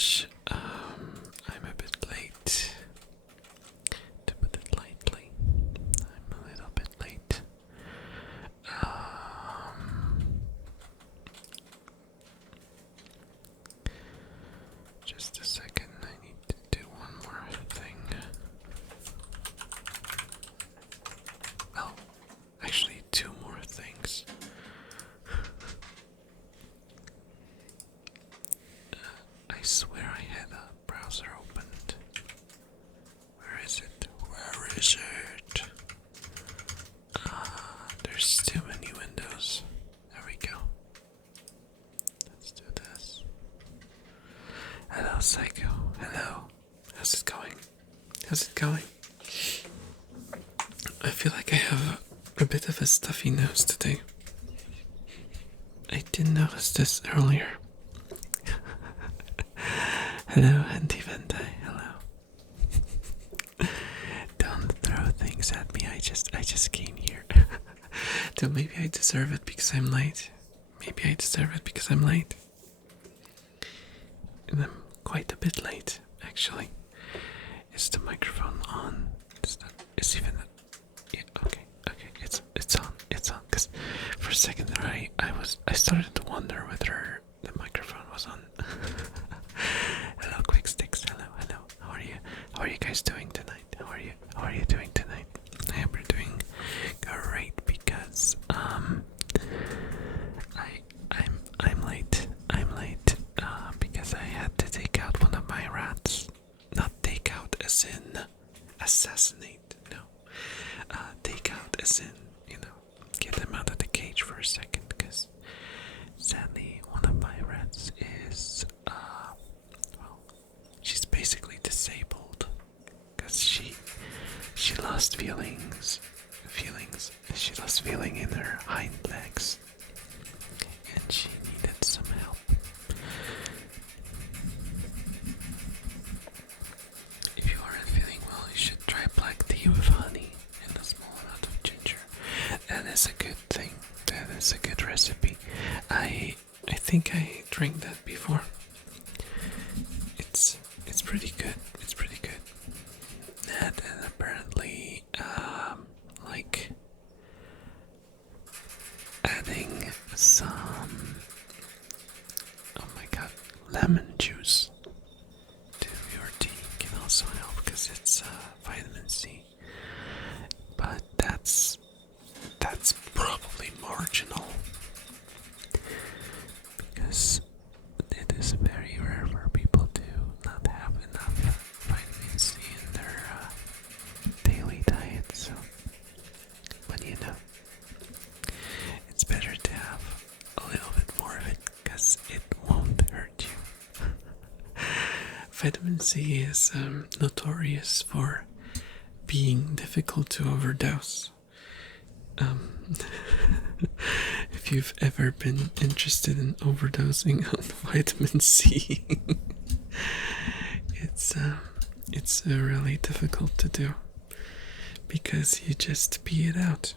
gosh, I'm a bit late. To put it lightly, I'm a little bit late. Just a second, I need to do one more thing. Oh, actually, two more things. I swear I had a browser opened. Where is it? Where is it? There's too many windows. There we go. Let's do this. Hello, Psycho. Hello. How's it going? How's it going? I feel like I have a bit of a stuffy nose today. I didn't notice this earlier. Hello, Auntie Vente. Hello. Don't throw things at me. I just came here. So maybe I deserve it because I'm late. Maybe I deserve it because I'm late. And I'm quite a bit late, actually. Is the microphone on? Is even yeah, okay, it's on. Cause for a second there I started to wonder whether the microphone was on. Hello, Quick Sticks. Hello. How are you? How are you guys doing tonight? How are you doing tonight? I hope you're doing great because I'm late. I'm late because I had to take out one of my rats. Not take out as in assassinate. No. Take out as in, get them out of the cage for a second because sadly one of my rats is she's basically disabled because she lost feelings. She lost feeling in her hind legs, and she needed some help. If you aren't feeling well, you should try black tea with honey and a small amount of ginger. That is a good thing. That is a good recipe. I think I drank that before. It's pretty good. It's pretty good. And apparently, like adding some, oh my god, lemon juice to your tea can also help because it's vitamin C. But that's probably marginal because it is very rare for people to not have enough vitamin C in their daily diet. So, but it's better to have a little bit more of it because it won't hurt you. Vitamin C is notorious for being difficult to overdose. If you've ever been interested in overdosing on vitamin C, it's really difficult to do because you just pee it out.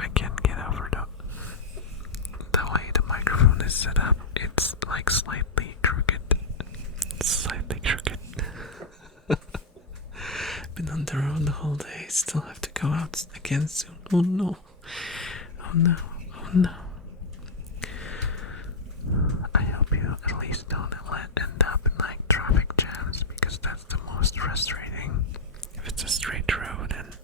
I can't get over the way the microphone is set up. It's like slightly crooked. Been on the road the whole day. Still have to go out again soon. Oh no. I hope you at least don't end up in like traffic jams because that's the most frustrating. If it's a straight road and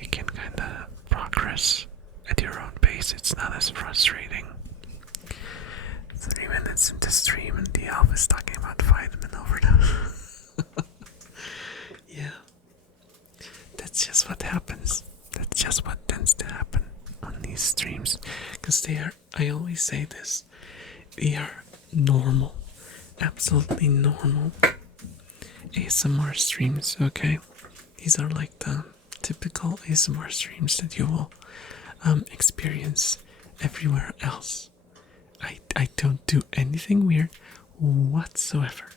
you can kind of progress at your own pace, it's not as frustrating. 3 minutes into stream and the elf is talking about vitamin overdose. Yeah. That's just what happens. That's just what tends to happen on these streams. Because I always say this, they are normal. Absolutely normal ASMR streams, okay? These are like the typical ASMR streams that you will experience everywhere else. I don't do anything weird whatsoever.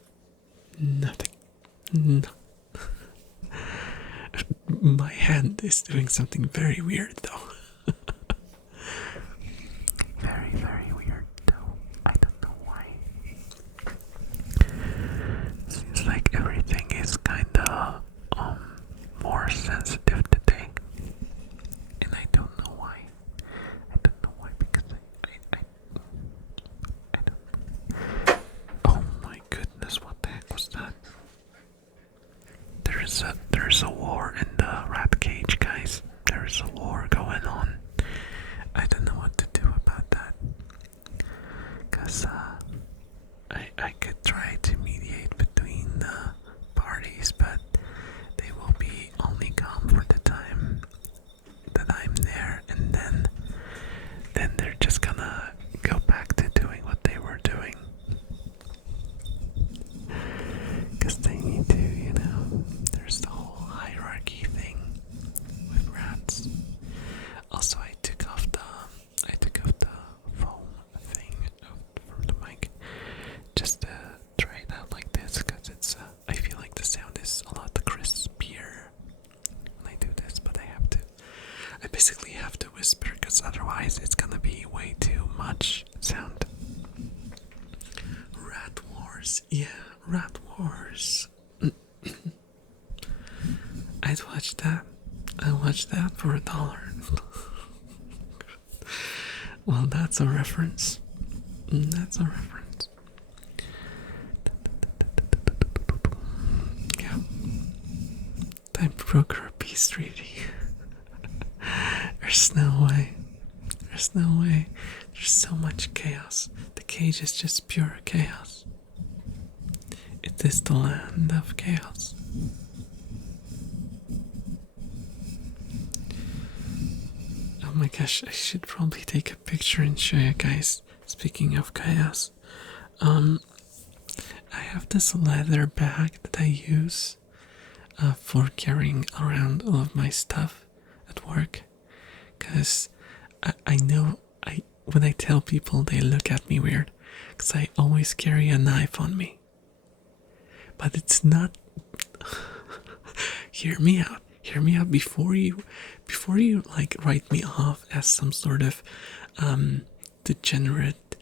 Nothing. No. My hand is doing something very weird though. Very, very weird though. I don't know why. Seems like everything is kinda more sensitive today. And I don't know why. I don't know why because I don't. Oh my goodness, what the heck was that? There's a war in the rat cage, guys. There's a war going on. I don't know what to do about that. Cause I could try to mediate between the parties, but they will be only calm for the time that I'm there, and then they're just gonna go back to doing what they were doing. Cause they need to, you know. There's the whole hierarchy thing with rats. Also, I took off the foam thing from the mic just to try it out like this, because it's I feel like the sound is a lot crispier when I do this, but I basically have to whisper because otherwise it's gonna be way too much sound. Rat Wars, yeah, Rat Wars. I'd watch that. I watched that for $1. Well, that's a reference. That's a reference. Yeah. Time to broker a peace treaty. There's no way. There's no way. There's so much chaos. The cage is just pure chaos. It is the land of chaos. Oh my gosh, I should probably take a picture and show you guys. Speaking of chaos, I have this leather bag that I use for carrying around all of my stuff at work. Cause I know when I tell people, they look at me weird. Cause I always carry a knife on me. But it's not. Hear me out. Hear me out before you like write me off as some sort of degenerate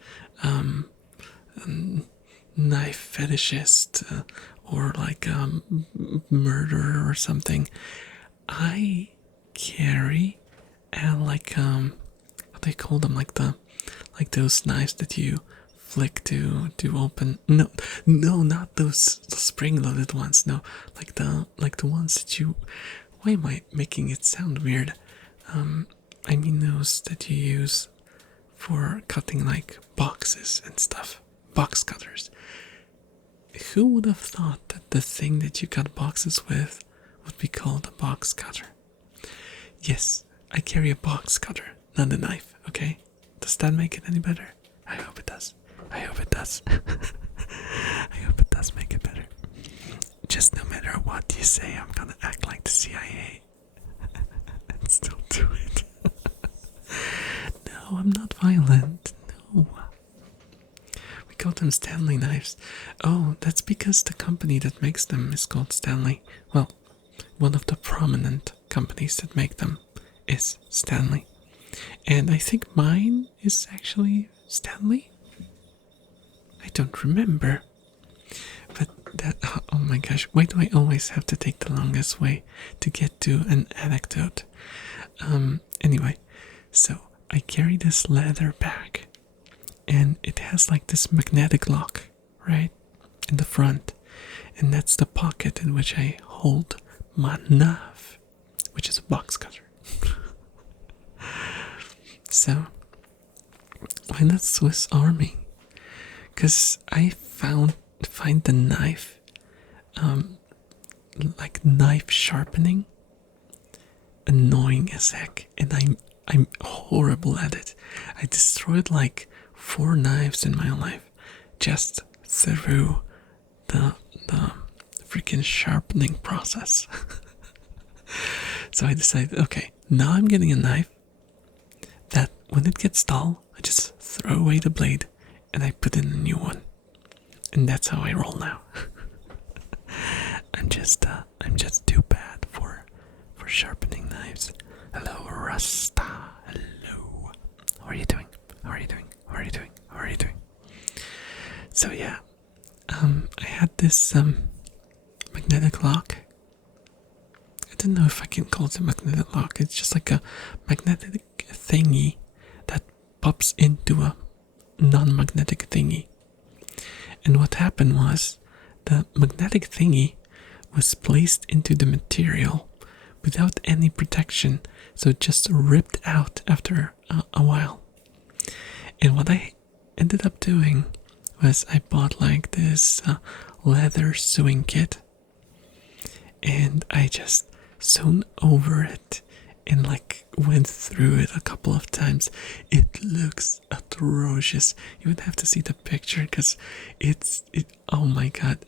knife fetishist or like murderer or something. I carry like what they call them, like those knives that you flick to open. No, not those spring-loaded ones. No, like the ones that you. Why am I making it sound weird? I mean those that you use for cutting like boxes and stuff. Box cutters. Who would have thought that the thing that you cut boxes with would be called a box cutter? Yes, I carry a box cutter, not a knife, okay? Does that make it any better? I hope it does. I hope it does. I hope it does make it better. Just no matter what you say, I'm gonna act like the CIA and still do it. No, I'm not violent. No. We call them Stanley knives. Oh, that's because the company that makes them is called Stanley. Well, one of the prominent companies that make them is Stanley. And I think mine is actually Stanley. I don't remember. But that, oh my gosh, why do I always have to take the longest way to get to an anecdote? Anyway, so I carry this leather bag and it has like this magnetic lock, right, in the front. And that's the pocket in which I hold my knife, which is a box cutter. So, why not Swiss Army? Because I find the knife, like knife sharpening, annoying as heck, and I'm horrible at it. I destroyed like 4 knives in my life just through the freaking sharpening process. So I decided, okay, now I'm getting a knife that when it gets dull, I just throw away the blade and I put in a new one. And that's how I roll now. I'm just too bad for Hello, Rasta. Hello. How are you doing? How are you doing? How are you doing? How are you doing? So yeah, I had this magnetic lock. I don't know if I can call it a magnetic lock. It's just like a magnetic thingy that pops into a non-magnetic thingy. And what happened was the magnetic thingy was placed into the material without any protection, so it just ripped out after a while. And what I ended up doing was I bought like this leather sewing kit, and I just sewn over it and like went through it a couple of times. It looks atrocious. You would have to see the picture because it oh my god,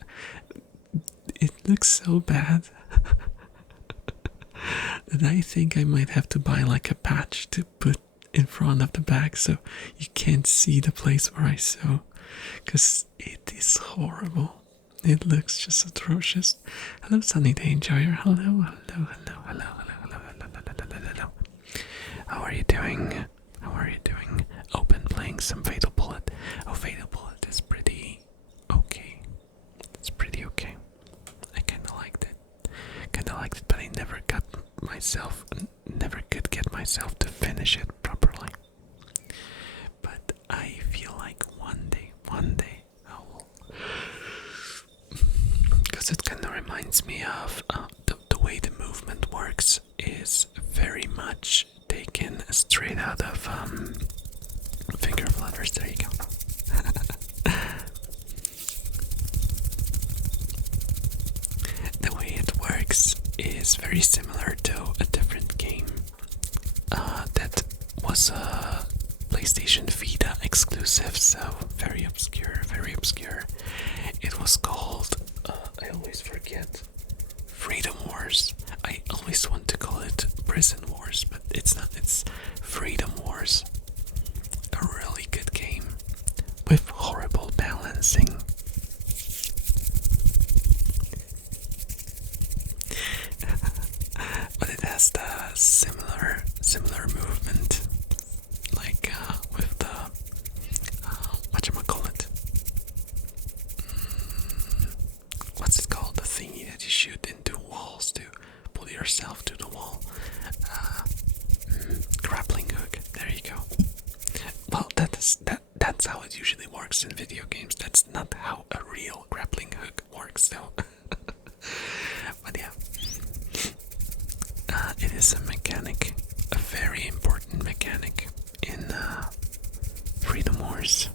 it looks so bad that I think I might have to buy like a patch to put in front of the bag so you can't see the place where I sew, because it is horrible. It looks just atrocious. Hello, Sunny Day Enjoyer. Hello, hello, hello, hello, hello, hello, hello, hello, hello. How are you doing? How are you doing? Open playing some Fatal Bullet. Oh, Fatal Bullet is pretty okay. It's pretty okay. I kinda liked it. But I never could get myself to finish it properly. But I feel like one day I will. Because it kind of reminds me of the way the movement works is very much taken straight out of finger flutters. There you go. The way it works is very similar to a different game that was a PlayStation Vita exclusive, so very obscure, very obscure. It was called, I always forget, Freedom Wars. I always want to call it Prison Wars, but it's not, it's Freedom Wars. A really good game with horrible balancing. But it has the similar movement, like with the whatchamacallit. What's it called? The thingy that you shoot into walls to pull yourself to the wall. Grappling hook. There you go. Well, that's how it usually works in video games. That's not how a real grappling hook works, though. But yeah. It is a mechanic, a very important mechanic in Freedom Wars.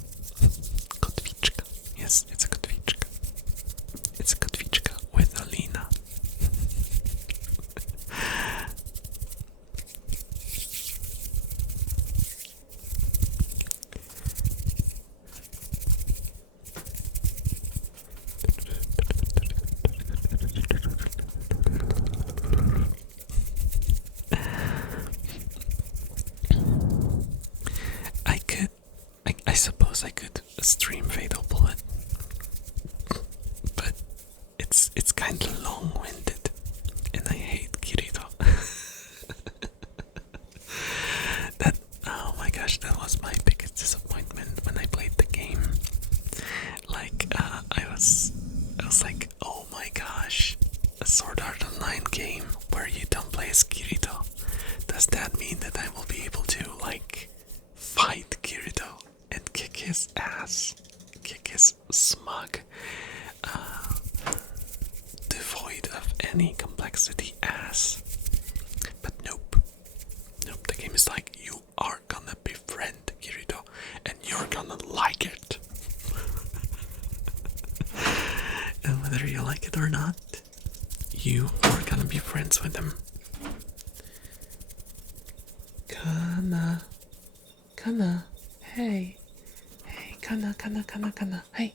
Kotwiczka. Yes, it's a kotwiczka. It's a kotwiczka with Alina. I suppose I could stream Fatal Bullet, but it's kind of long-winded, and I hate Kirito. Oh my gosh, that was my biggest disappointment when I played the game. Like I was like, oh my gosh, a Sword Art Online game where you don't play as Kirito. Does that mean that I will be able to like fight Kirito and kick his ass, kick his smug, devoid of any complexity ass? But nope, the game is like, you are gonna befriend Kirito, and you're gonna like it. And whether you like it or not, you are gonna be friends with him. Kana, hey, Kana, hey,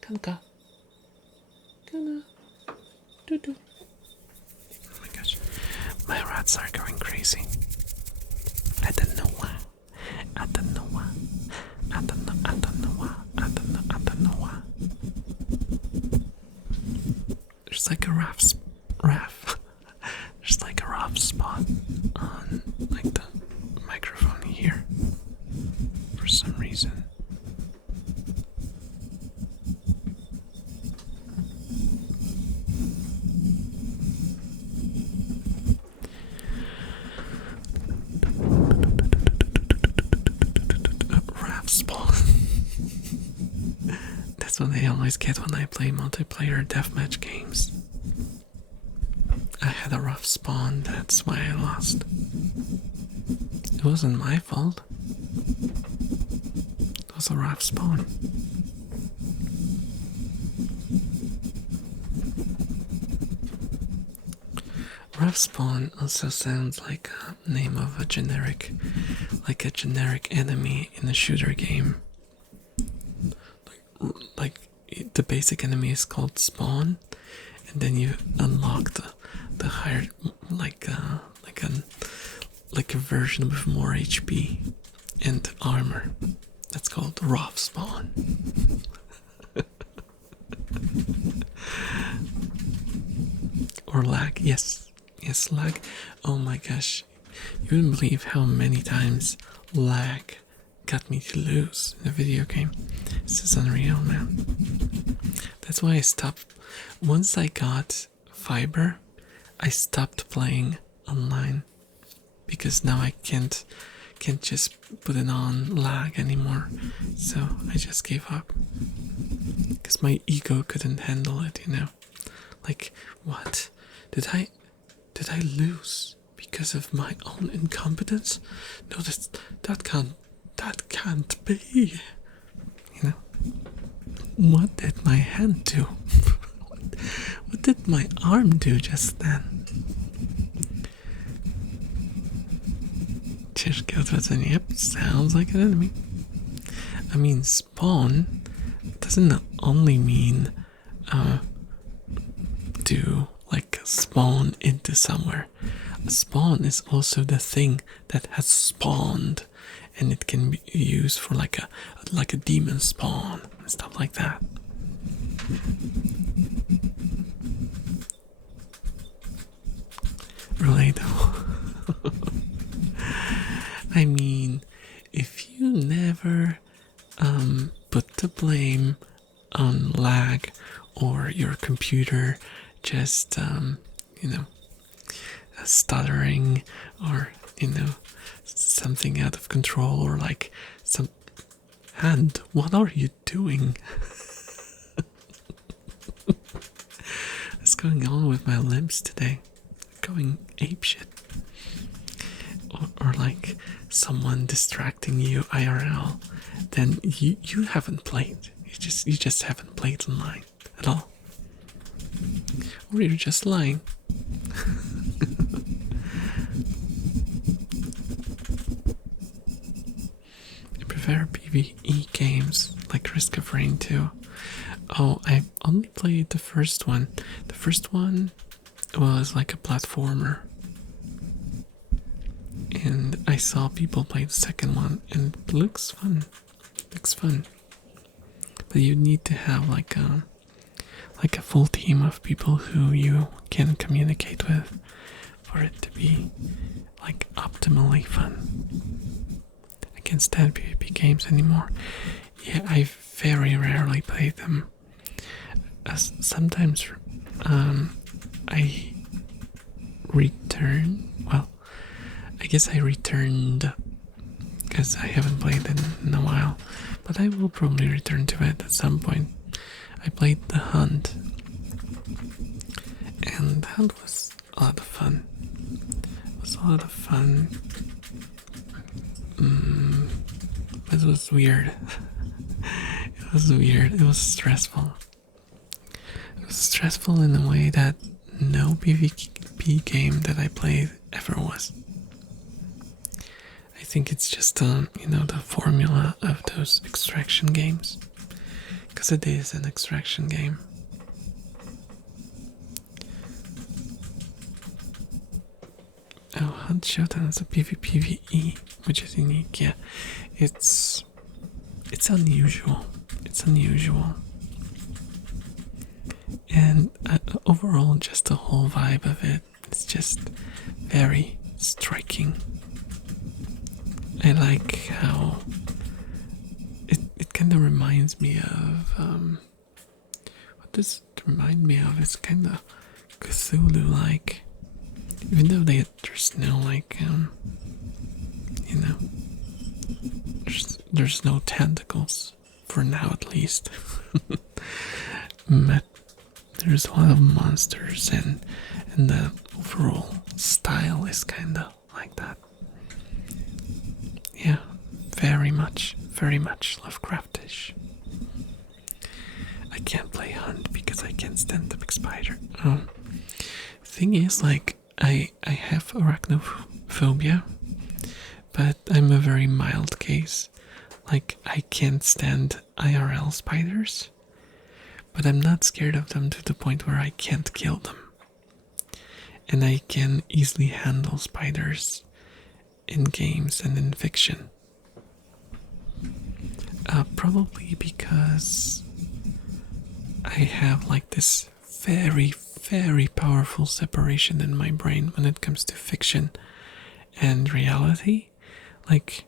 Kanka, doo. Oh my gosh, my rats are going crazy. I don't know why. like a there's like a rough spot on like the microphone here for some reason. Rough spot. That's what I always get when I play multiplayer deathmatch games. I had a rough spawn, that's why I lost. It wasn't my fault. It was a rough spawn. Rough spawn also sounds like a name of a generic enemy in a shooter game. Like the basic enemy is called spawn, and then you unlock the higher like a version with more HP and armor. That's called rough spawn. Or lag, yes, lag. Oh my gosh, you wouldn't believe how many times lag got me to lose in a video game. This is unreal, man. That's why I stopped. Once I got fiber, I stopped playing online because now I can't just put it on lag anymore. So I just gave up because my ego couldn't handle it. Like, what did I lose because of my own incompetence? No, that can't be. What did my hand do? What did my arm do just then? Yep, sounds like an enemy. I mean, spawn doesn't only mean to like spawn into somewhere. A spawn is also the thing that has spawned, and it can be used for like a demon spawn and stuff like that. Relatable. I mean, if you never put the blame on lag or your computer just stuttering, or something out of control, or like some hand, what are you doing? What's going on with my limbs today? Going apeshit. Or like someone distracting you IRL, then you haven't played. You just haven't played online at all. Or you're just lying. I prefer PvE games like Risk of Rain 2. Oh, I only played the first one. The first one was like a platformer. And I saw people play the second one, and it looks fun. But you need to have like a full team of people who you can communicate with for it to be like optimally fun. I can't stand PvP games anymore. Yeah, I very rarely play them. Sometimes I return. Well, I guess I returned because I haven't played it in a while, but I will probably return to it at some point. I played The Hunt, and the Hunt was a lot of fun. But it was weird. It was stressful. It was stressful in a way that no PvP game that I played ever was. I think it's just the formula of those extraction games, because it is an extraction game. Oh, Hunt Showdown is a PvPvE, which is unique. Yeah, it's unusual. And overall, just the whole vibe of it, it's just very striking. I like how it kind of reminds me of what does it remind me of? It's kind of Cthulhu-like, even though there's no like you know, there's no tentacles for now at least. But there's a lot of monsters, and the overall style is kind of like that. Yeah, very much Lovecraftish. I can't play Hunt because I can't stand the big spider. Thing is, like, I have arachnophobia, but I'm a very mild case. Like, I can't stand IRL spiders, but I'm not scared of them to the point where I can't kill them. And I can easily handle spiders in games and in fiction. Probably because I have like this very, very powerful separation in my brain when it comes to fiction and reality. Like,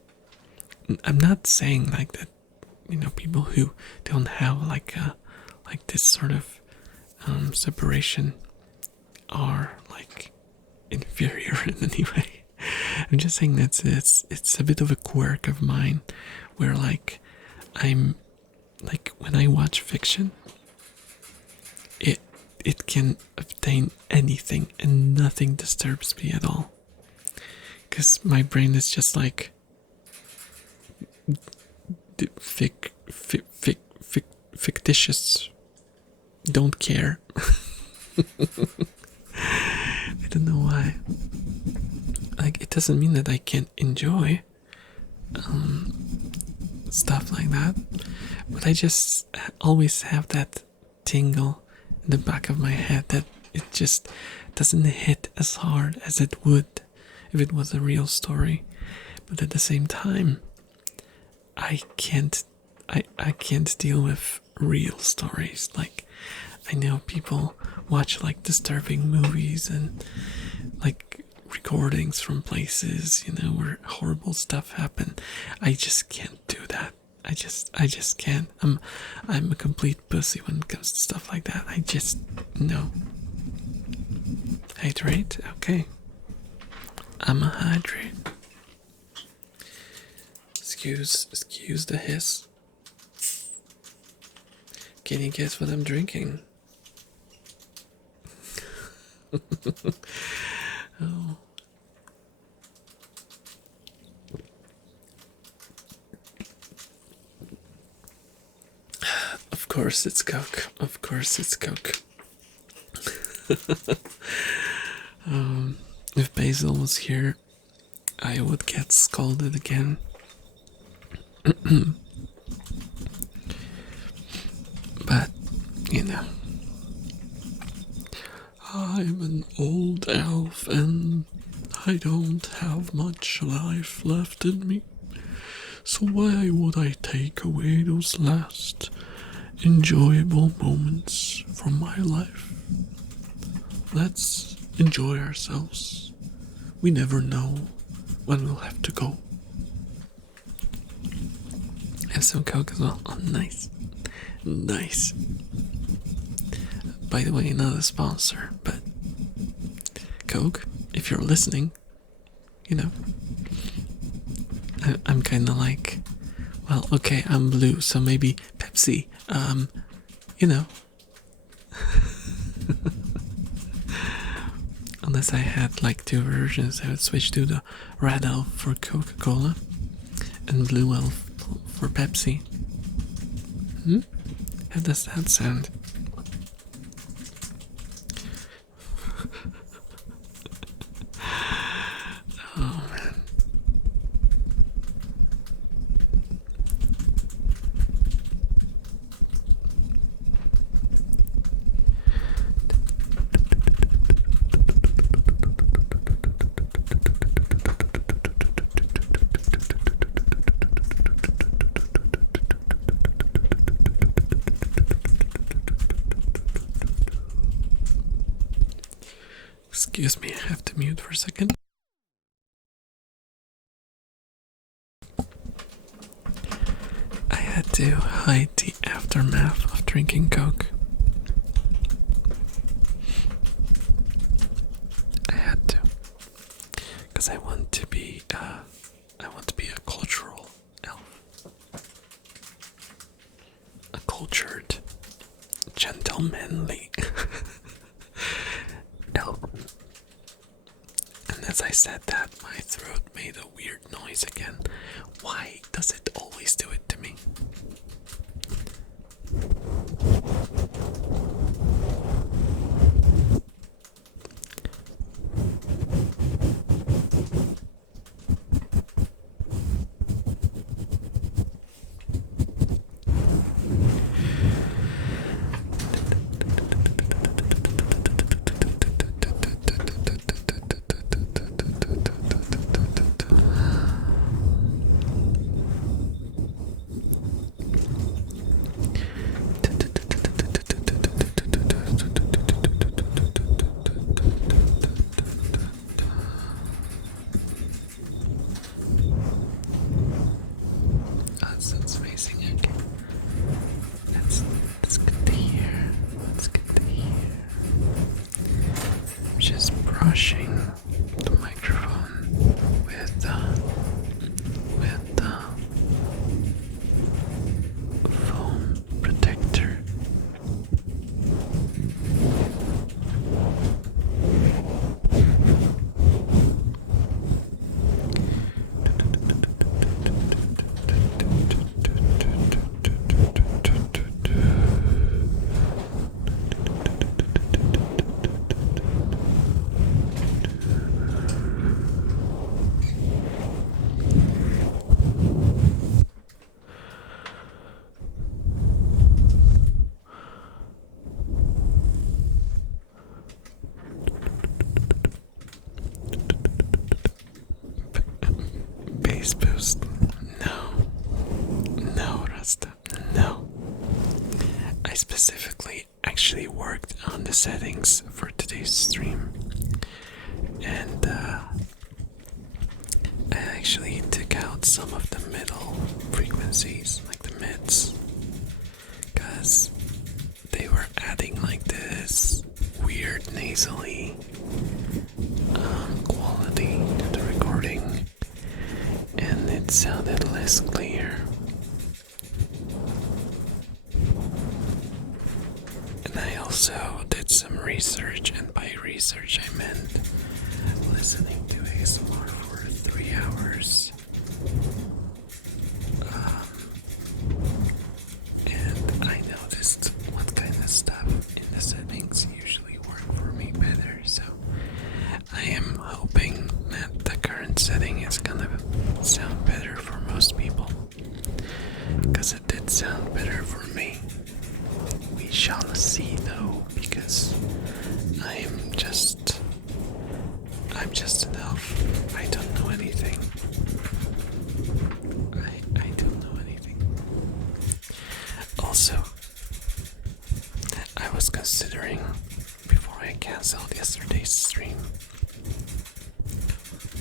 I'm not saying like that, people who don't have like this sort of separation are like inferior in any way. I'm just saying that it's a bit of a quirk of mine, where like I'm like, when I watch fiction, it can obtain anything and nothing disturbs me at all, because my brain is just like fictitious, don't care. I don't know why. Like, it doesn't mean that I can't enjoy stuff like that, but I just always have that tingle in the back of my head that it just doesn't hit as hard as it would if it was a real story. But at the same time, I can't deal with real stories. Like, I know people watch like disturbing movies and like recordings from places, where horrible stuff happened. I just can't do that. I just can't. I'm a complete pussy when it comes to stuff like that. I just, no. Hydrate? Okay. I'm a hydrate. Excuse the hiss. Can you guess what I'm drinking? Oh. Of course it's Coke. Of course it's Coke. If Basil was here, I would get scolded again. But, I'm an old elf and I don't have much life left in me. So why would I take away those last enjoyable moments from my life? Let's enjoy ourselves. We never know when we'll have to go. Have some Coke as well. Oh, nice. Nice. By the way, not a sponsor, but Coke, if you're listening, I'm kind of like, well, okay, I'm blue, so maybe Pepsi, Unless I had like two versions, I would switch to the red elf for Coca-Cola and blue elf for Pepsi. How does that sound? Oh man. Excuse me, I have to mute for a second. I had to hide the aftermath of drinking Coke. I had to, because I want to be a cultural elf, a cultured, gentlemanly elf. And as I said that, my throat made a weird noise again. Why does it always do it to me? That's amazing. Okay. That's good to hear. That's good to hear. I'm just brushing the microphone with the foam protector. Bass boost. No, Rasta. No. I specifically actually worked on the settings for today's stream. And I actually took out some of the middle frequencies, like the mids, because they were adding like this weird nasally quality to the recording, and it sounded less clear. And I also did some research, and by research I meant listening to ASMR for 3 hours. And I noticed what kind of stuff in the settings usually work for me better, so I am hoping that the current setting is gonna sound better for most people, because it did sound better for me. We shall see though, because I'm just an elf. I don't know anything. I don't know anything. Also, I was considering, before I canceled yesterday's stream,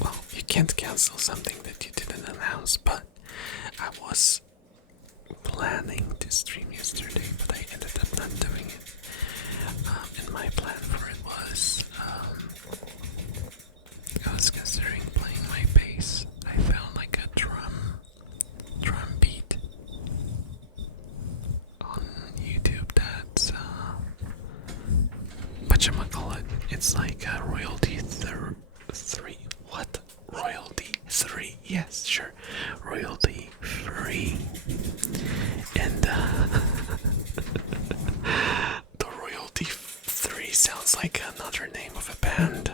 well, you can't cancel something that you didn't announce, but I was planning to stream yesterday, but I ended up not doing it. And my plan for it was, I was considering playing my bass. I found like a drum beat on YouTube that's whatchamacallit. It's like a royalty 3. What? Royalty 3? Yes, sure. Royalty free. And the royalty 3 sounds like another name of a band.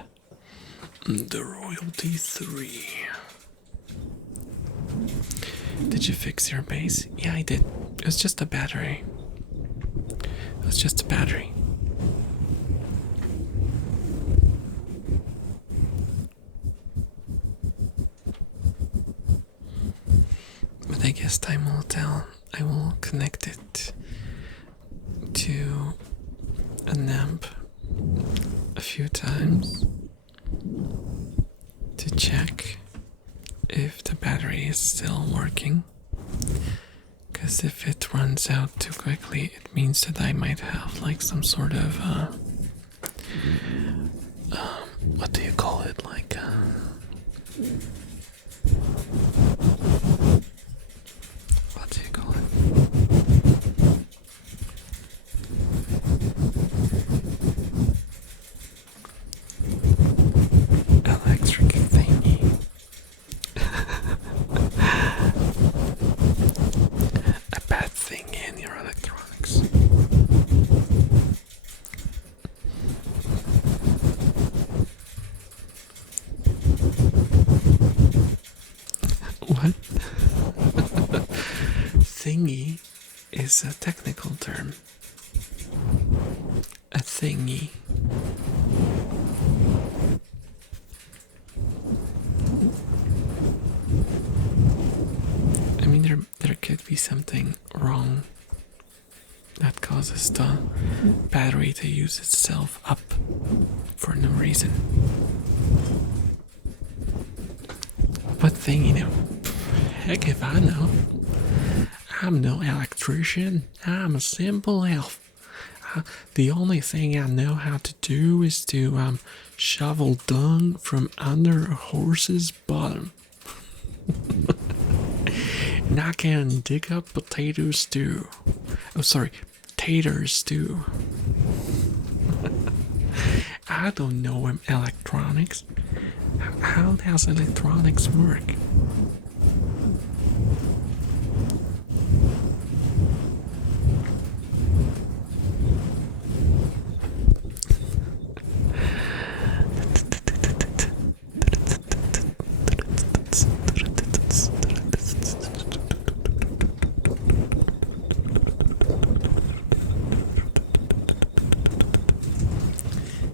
The royalty 3. Did you fix your bass? Yeah, I did. It was just a battery. It was just a battery. But I guess time will tell. I will connect it to an amp a few times to check if the battery is still working. Because if it runs out too quickly, it means that I might have like some sort of what do you call it? Like what do you call it? Electric thingy. A bad thing in your electronics. What? Thingy is a technical term. A thingy. I mean, there could be something wrong that causes the battery to use itself up for no reason. What thing, you know? Heck if I know. I'm no electrician. I'm a simple elf. The only thing I know how to do is to shovel dung from under a horse's bottom. And I can dig up potato stew. Oh, sorry, tater stew. I don't know electronics. How does electronics work?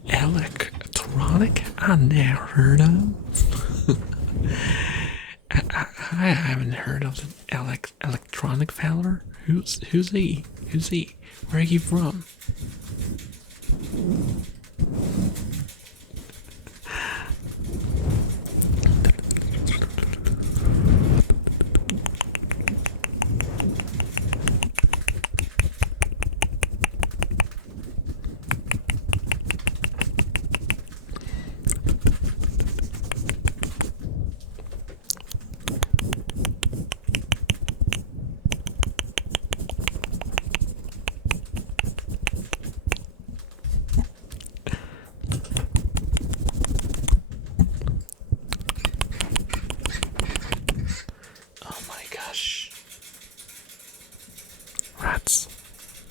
Electronic? I never heard of. I haven't heard of an electronic feller. Who's he? Who's he? Where are you from?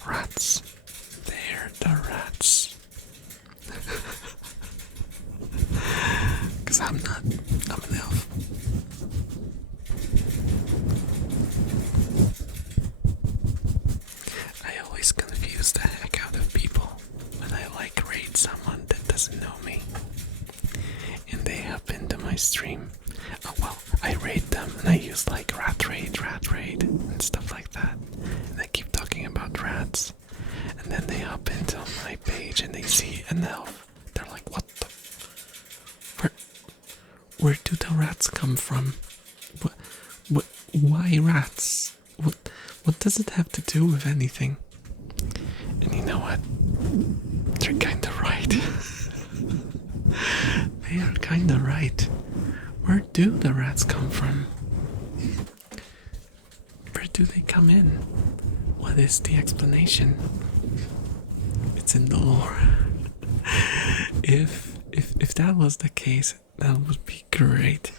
Rats. They're the rats. Because I'm an elf. I always confuse the heck out of people when I like raid someone that doesn't know me. And they hop into my stream. Oh well, I raid them and I use like rat raid, and stuff like that. And I keep talking about rats. And then they hop into my page and they see an elf. They're like, what the? Where do the rats come from? Why rats? What does it have to do with anything? And you know what? They're kinda right. They are kinda right. Where do the rats come from? Where do they come in? What is the explanation? It's in the lore. If that was the case, that would be great.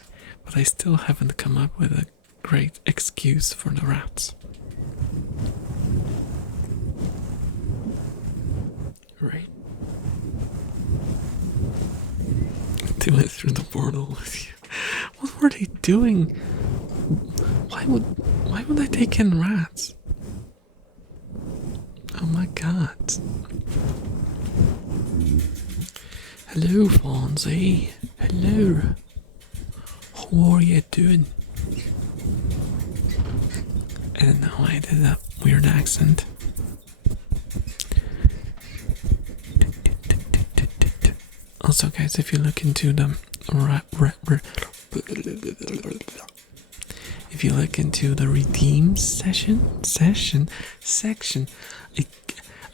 But I still haven't come up with a great excuse for the rats. Right? Do it through the portal with you. What were they doing? Why would I take in rats? Oh my god. Hello, Fonzie. Hello. How are you doing? I don't know why I did that weird accent. Also, guys, if you look into the if you look into the redeem section,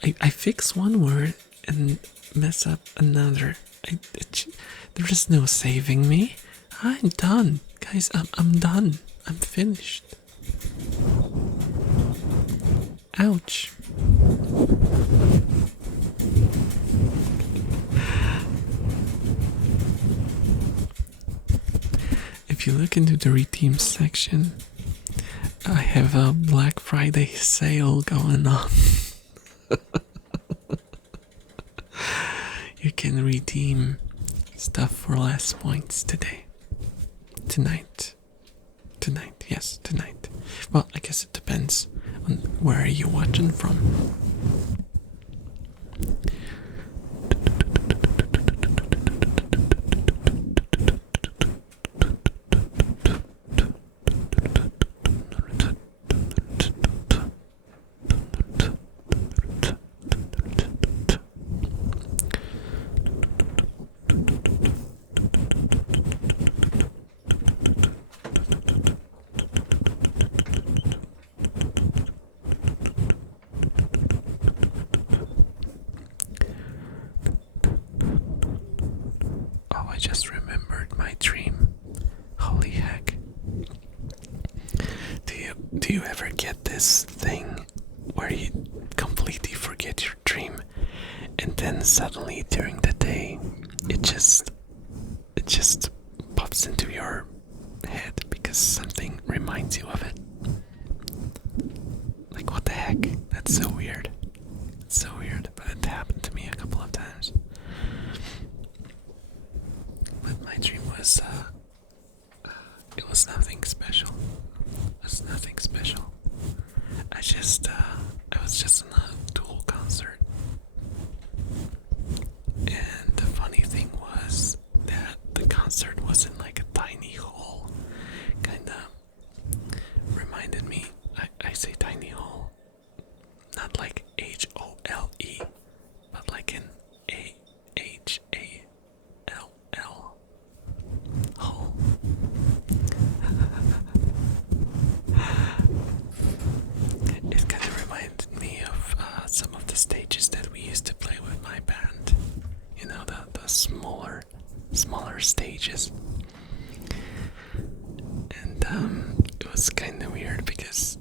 I fix one word and mess up another. There is no saving me. I'm done, guys. I'm done. I'm finished. Ouch. If you look into the redeem section, I have a Black Friday sale going on. You can redeem stuff for less points today. Tonight. Yes, tonight. Well, I guess it depends on where you're watching from. I just remembered my dream. Holy heck. Do you ever get this thing where you completely forget your dream and then suddenly during the day it just pops into your head because something reminds you of it? Like, what the heck? That's so weird. It's so weird, but it happened to me a couple of times. But my dream was, it was nothing special. It was nothing special. I was just in a Tool concert. And the funny thing was that the concert was in like a tiny hall. Kinda reminded me, I say tiny hall, not like HOLE, but like an AHALL hall. It kind of reminded me of some of the stages that we used to play with my band. You know, the smaller stages. And it was kind of weird because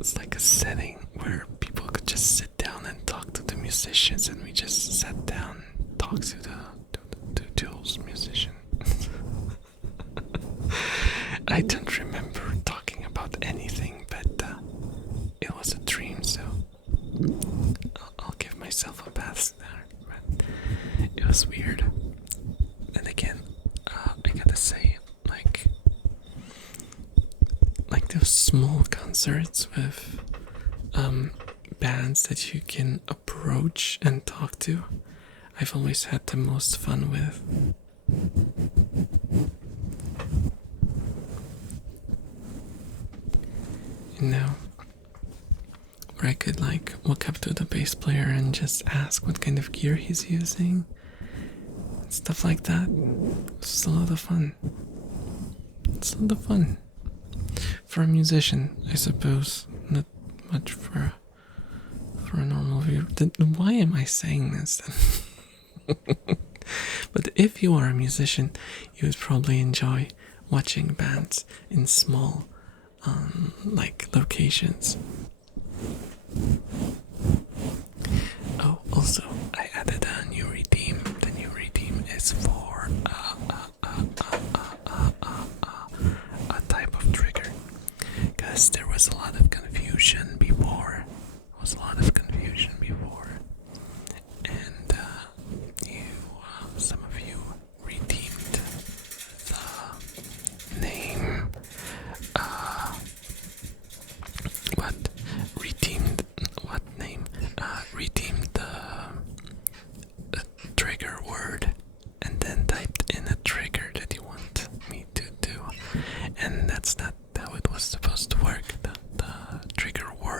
it's like a setting where people could just sit down and talk to the musicians, and we just sat down and talked to the Tool's musician. I don't remember talking about anything, but it was a dream, so I'll give myself a pass there. But it was weird. And again, I gotta say, like those small concerts with bands that you can approach and talk to, I've always had the most fun with. You know, where I could like walk up to the bass player and just ask what kind of gear he's using. Stuff like that. It's a lot of fun. It's a lot of fun. For a musician, I suppose. Not much for a normal viewer. Why am I saying this? But if you are a musician, you would probably enjoy watching bands in small like locations. Oh, also, I added a new redeem. The new redeem is for a type of trigger, because there was a lot of confusion before. And some of you redeemed the name. Redeemed the trigger word and then typed in a trigger that you want me to do, and that's not how it was supposed to work. The trigger word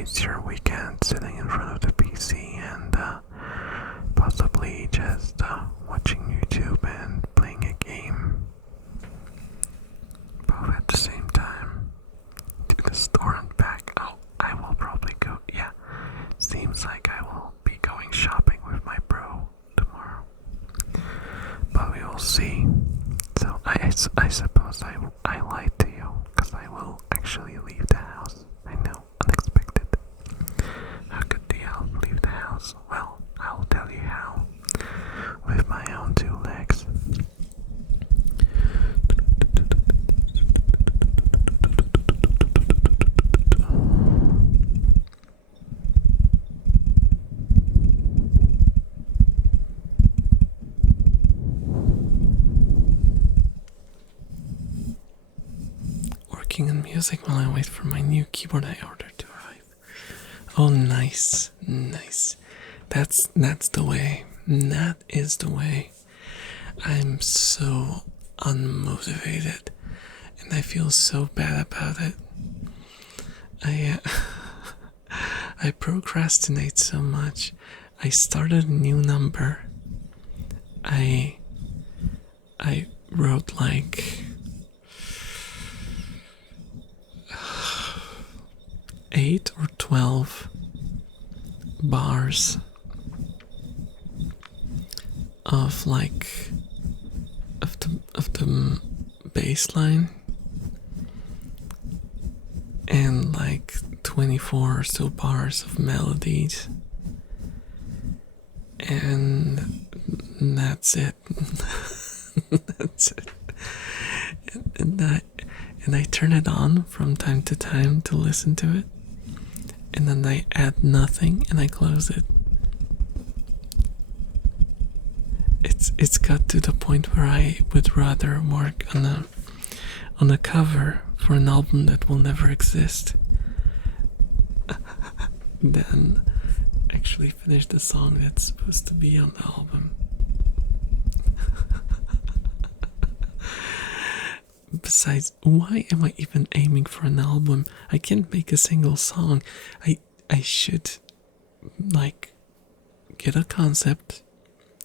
waste your weekend sitting in front of the PC and possibly just watching YouTube and playing a game, both at the same time. To the store and back. Oh, I will probably go. Yeah, seems like I will be going shopping with my bro tomorrow, but we will see. So I suppose I lied to you, because I will actually leave the house. I know, unexpected. How could the elf leave the house? Well, I'll tell you how. With my own two legs. Working on music while I wait for my new keyboard I ordered to arrive. Oh, nice, nice. That's the way. That is the way. I'm so unmotivated, and I feel so bad about it. I procrastinate so much. I started a new number. I wrote like 8 or 12 bars of the bass line, and like 24 or so bars of melodies, and that's it. That's it. And I turn it on from time to time to listen to it, and then I add nothing and I close it. It's got to the point where I would rather work on a cover for an album that will never exist than actually finish the song that's supposed to be on the album. Besides, why am I even aiming for an album? I can't make a single song. I should like get a concept,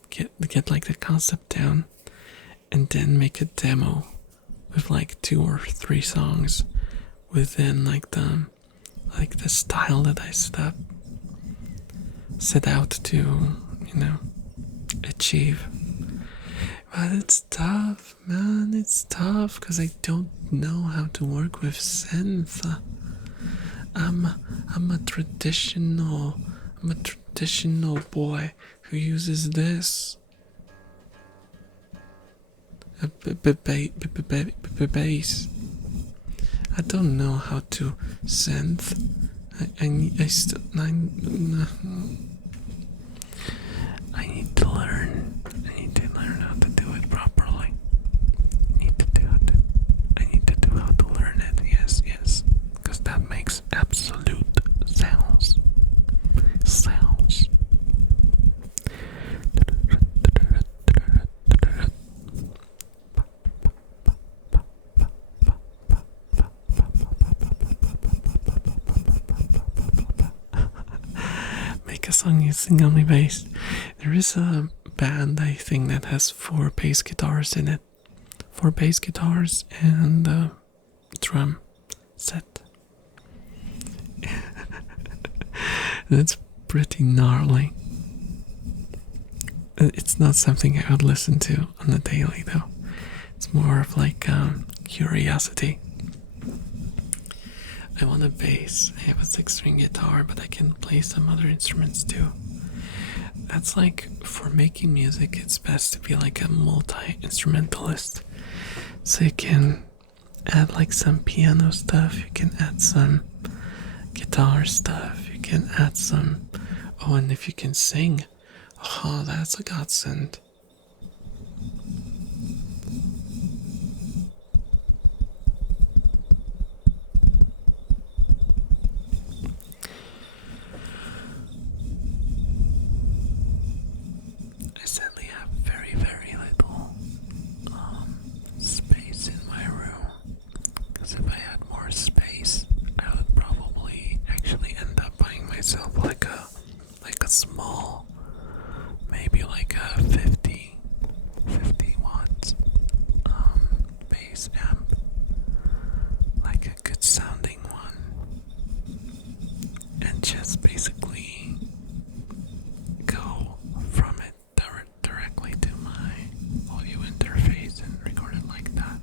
get like the concept down, and then make a demo with like 2 or 3 songs within like the style that I set out to, achieve. But it's tough, man. It's tough because I don't know how to work with synth. I'm a traditional boy who uses this. Bass. I don't know how to synth. I need to learn. I need to learn how to do it properly. I need to do how to learn it. Yes. Because that makes absolute sounds. Make a song using only bass. There is a band, I think, that has 4 bass guitars in it. 4 bass guitars and a drum set. That's pretty gnarly. It's not something I would listen to on the daily, though. It's more of like curiosity. I want a bass. I have a 6-string guitar, but I can play some other instruments too. That's like, for making music, it's best to be like a multi-instrumentalist. So you can add like some piano stuff, you can add some guitar stuff, you can add some... Oh, and if you can sing, oh, that's a godsend. I sadly have very, very little space in my room, because if I had more space, I would probably actually end up a small, maybe like a 50 watts bass amp, like a good sounding one, and just basically go from it directly to my audio interface and record it like that.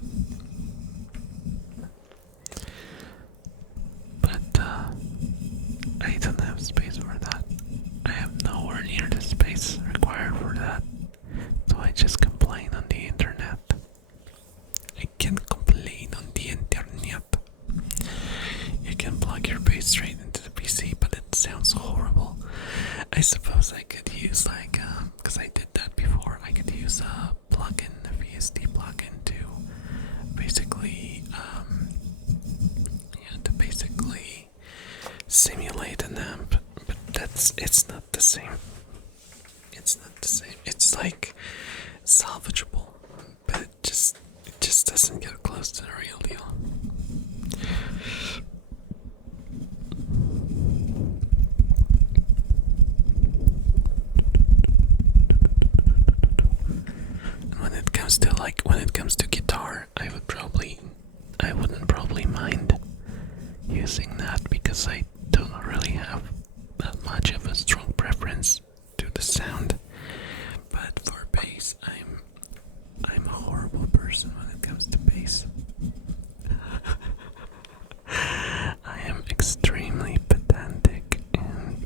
But I don't have space for that. I have nowhere near the space required for that. So I just complain on the internet. I can complain on the internet. You can plug your bass straight into the PC, but it sounds horrible. I suppose I could use because I did that before, I could use a plugin, a VST plugin to basically, simulate an amp, but it's not the same. It's not the same. It's like salvageable, but it just doesn't get close to the real deal. When it comes to guitar, I wouldn't probably mind using that because I don't really have that much of a strong preference to the sound. But for bass, I'm a horrible person when it comes to bass. I am extremely pedantic and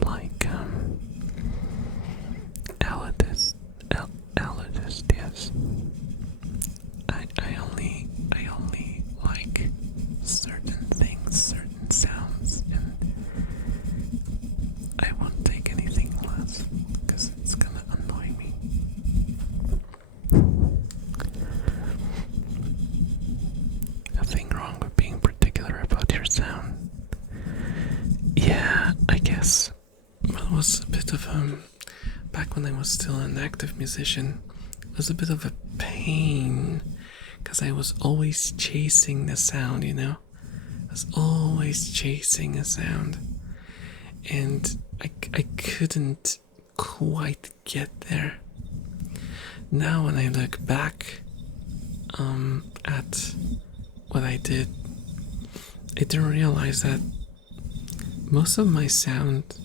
elitist, yes. I only like certain things, certain sounds, and I won't take anything less because it's gonna annoy me. Nothing wrong with being particular about your sound. Yeah, I guess. Well, it was a bit of back when I was still an active musician, it was a bit of a pain because I was always chasing the sound, I was always chasing a sound, and I couldn't quite get there. Now when I look back at what I did, I didn't realize that most of my sound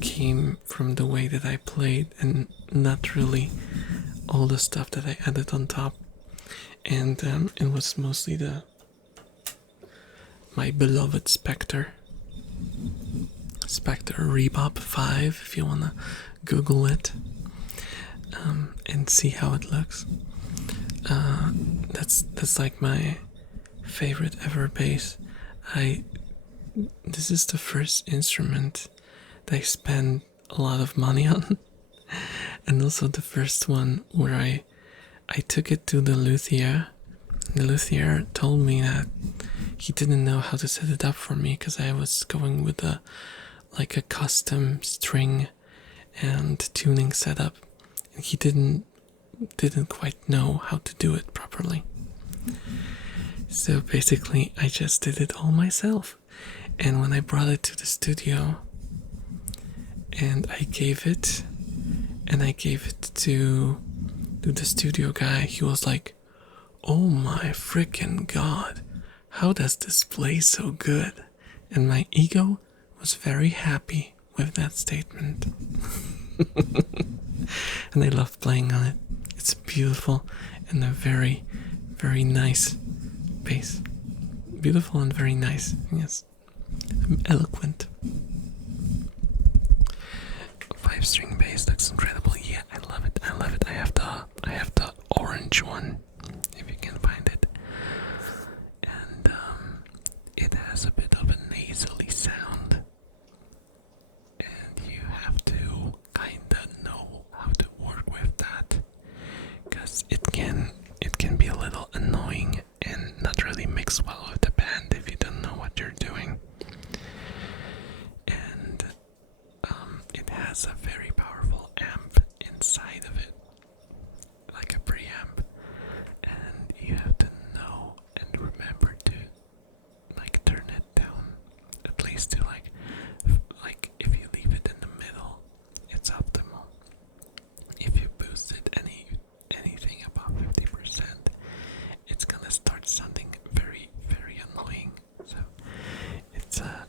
came from the way that I played and not really all the stuff that I added on top. And it was mostly my beloved Spectre Rebop 5, if you wanna Google it and see how it looks. That's like my favorite ever bass. This is the first instrument that I spend a lot of money on, and also the first one where I took it to the luthier. The luthier told me that he didn't know how to set it up for me because I was going with a custom string and tuning setup, and he didn't quite know how to do it properly. So basically, I just did it all myself. And when I brought it to the studio, and I gave it to the studio guy, he was like, "Oh my freaking god, how does this play so good?" And my ego was very happy with that statement. And I love playing on it. It's beautiful and a very, very nice bass. Beautiful and very nice, yes. I'm eloquent. 5-string bass looks incredible. Yeah, I love it. I have the orange one, if you can find it. And it has a bit of a nasally sound. And you have to kinda know how to work with that. Because it can be a little annoying and not really mix well with the band if you don't know what you're doing. And it has a very powerful amp inside of it, like a preamp, and you have to know and remember to turn it down, at least to like if you leave it in the middle,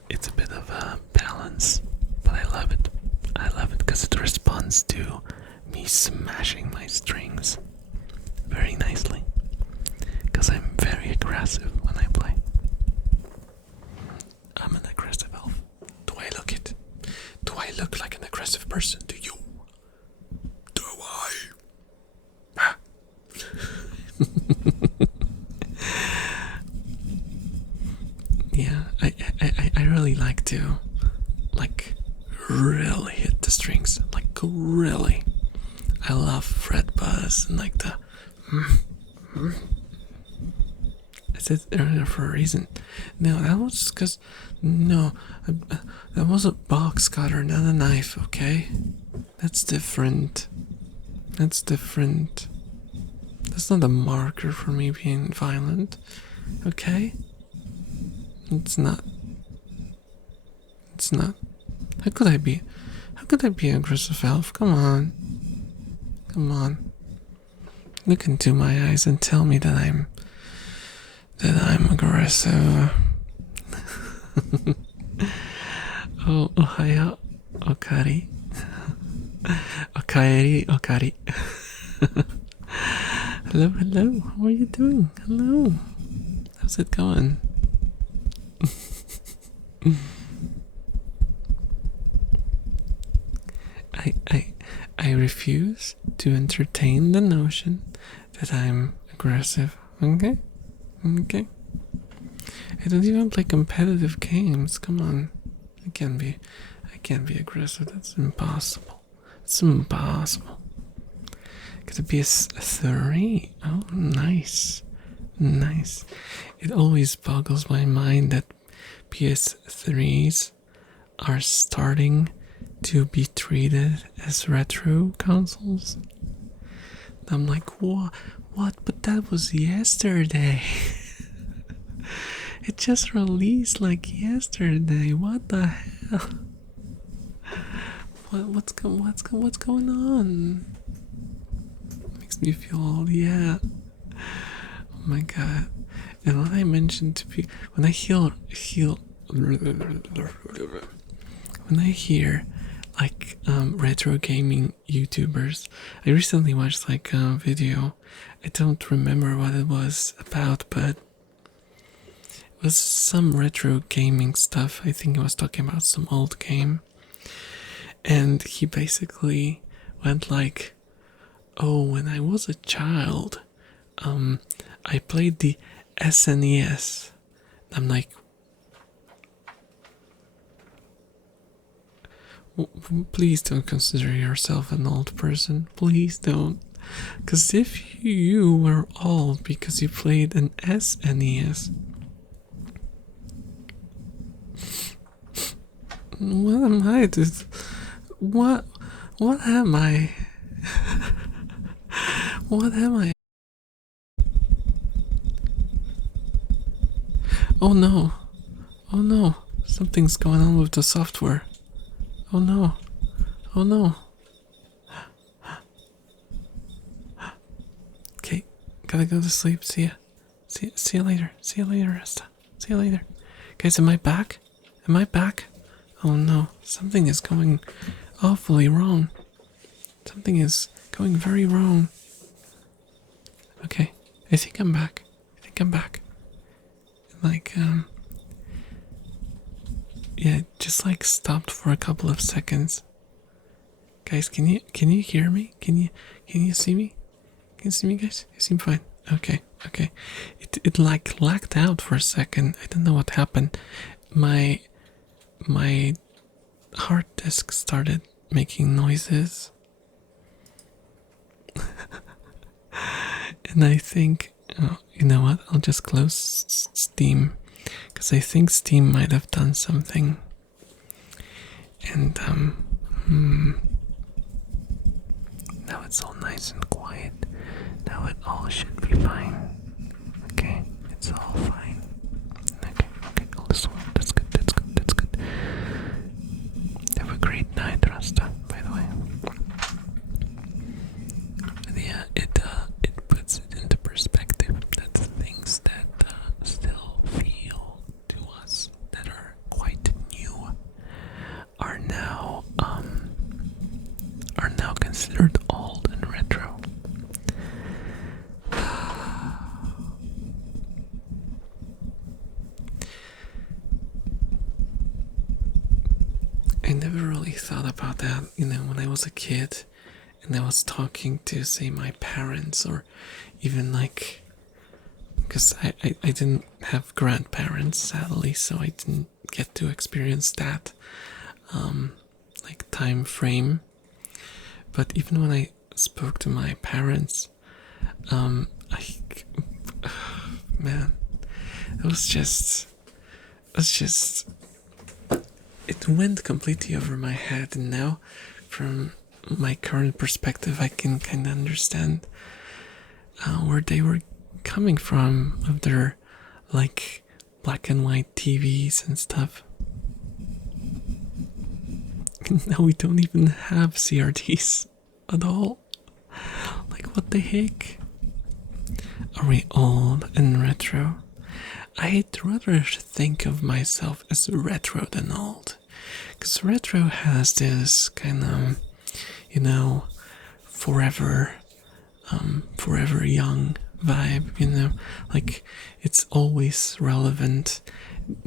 it's a bit of a balance, but I love it. I love it because it responds to me smashing my strings very nicely. Because I'm very aggressive when I play. I'm an aggressive elf. Do I look it? Do I look like an aggressive person to you? Do I? Ah. Yeah, I really like to, like, really hit the strings. Like, really. I love fret buzz and like the. I said earlier for a reason. No, that was just because. No, that was a box cutter, not a knife, okay? That's different. That's different. That's not a marker for me being violent, okay? It's not. It's not. How could I be? How could I be an aggressive elf? Come on. Come on. Look into my eyes and tell me that I'm aggressive. Oh, ohaya, okari. Okaeri, okari. Hello, hello. How are you doing? Hello. How's it going? I refuse to entertain the notion that I'm aggressive. Okay? Okay? I don't even play competitive games. Come on. I can't be aggressive. That's impossible. It's impossible. Could it be a 3? Oh, nice. Nice. It always boggles my mind that PS3s are starting to be treated as retro consoles. I'm like, what? But that was yesterday. It just released like yesterday. What the hell? What's going on? Makes me feel old. Yeah. Oh my god. And when I mentioned to people, when I hear like retro gaming YouTubers, I recently watched like a video. I don't remember what it was about, but it was some retro gaming stuff. I think he was talking about some old game, and he basically went like, "Oh, when I was a child, I played the SNES." I'm like, please don't consider yourself an old person. Please don't. Because if you were old because you played an SNES, what am I to... What am I? What am I? Oh no. Oh no. Something's going on with the software. Oh no. Oh no. Okay, gotta go to sleep. See ya. See you later. See you later, Resta. See you later. Guys, am I back? Am I back? Oh no. Something is going awfully wrong. Something is going very wrong. Okay, I think I'm back. Like, yeah, just like stopped for a couple of seconds. Guys, can you hear me? Can you see me? Can you see me, guys? You seem fine. Okay. It like lagged out for a second. I don't know what happened. My hard disk started making noises. And I think, oh, you know what? I'll just close Steam, because I think Steam might have done something. And now it's all nice and quiet. Now it all should be fine. Okay, it's all fine. Okay, all this one. That's good. Have a great night, Rasta, by the way. Yeah, it puts it into perspective that things that still feel to us that are quite I never really thought about that, when I was a kid and I was talking to, say, my parents, or even like, because I didn't have grandparents, sadly, so I didn't get to experience that, like, time frame. But even when I spoke to my parents, I, man, it was just, it went completely over my head, and now, from my current perspective, I can kind of understand where they were coming from with their, like, black and white TVs and stuff. Now we don't even have CRTs at all. Like, what the heck? Are we old and retro? I'd rather think of myself as retro than old. Because retro has this kind of, forever, forever young vibe, like it's always relevant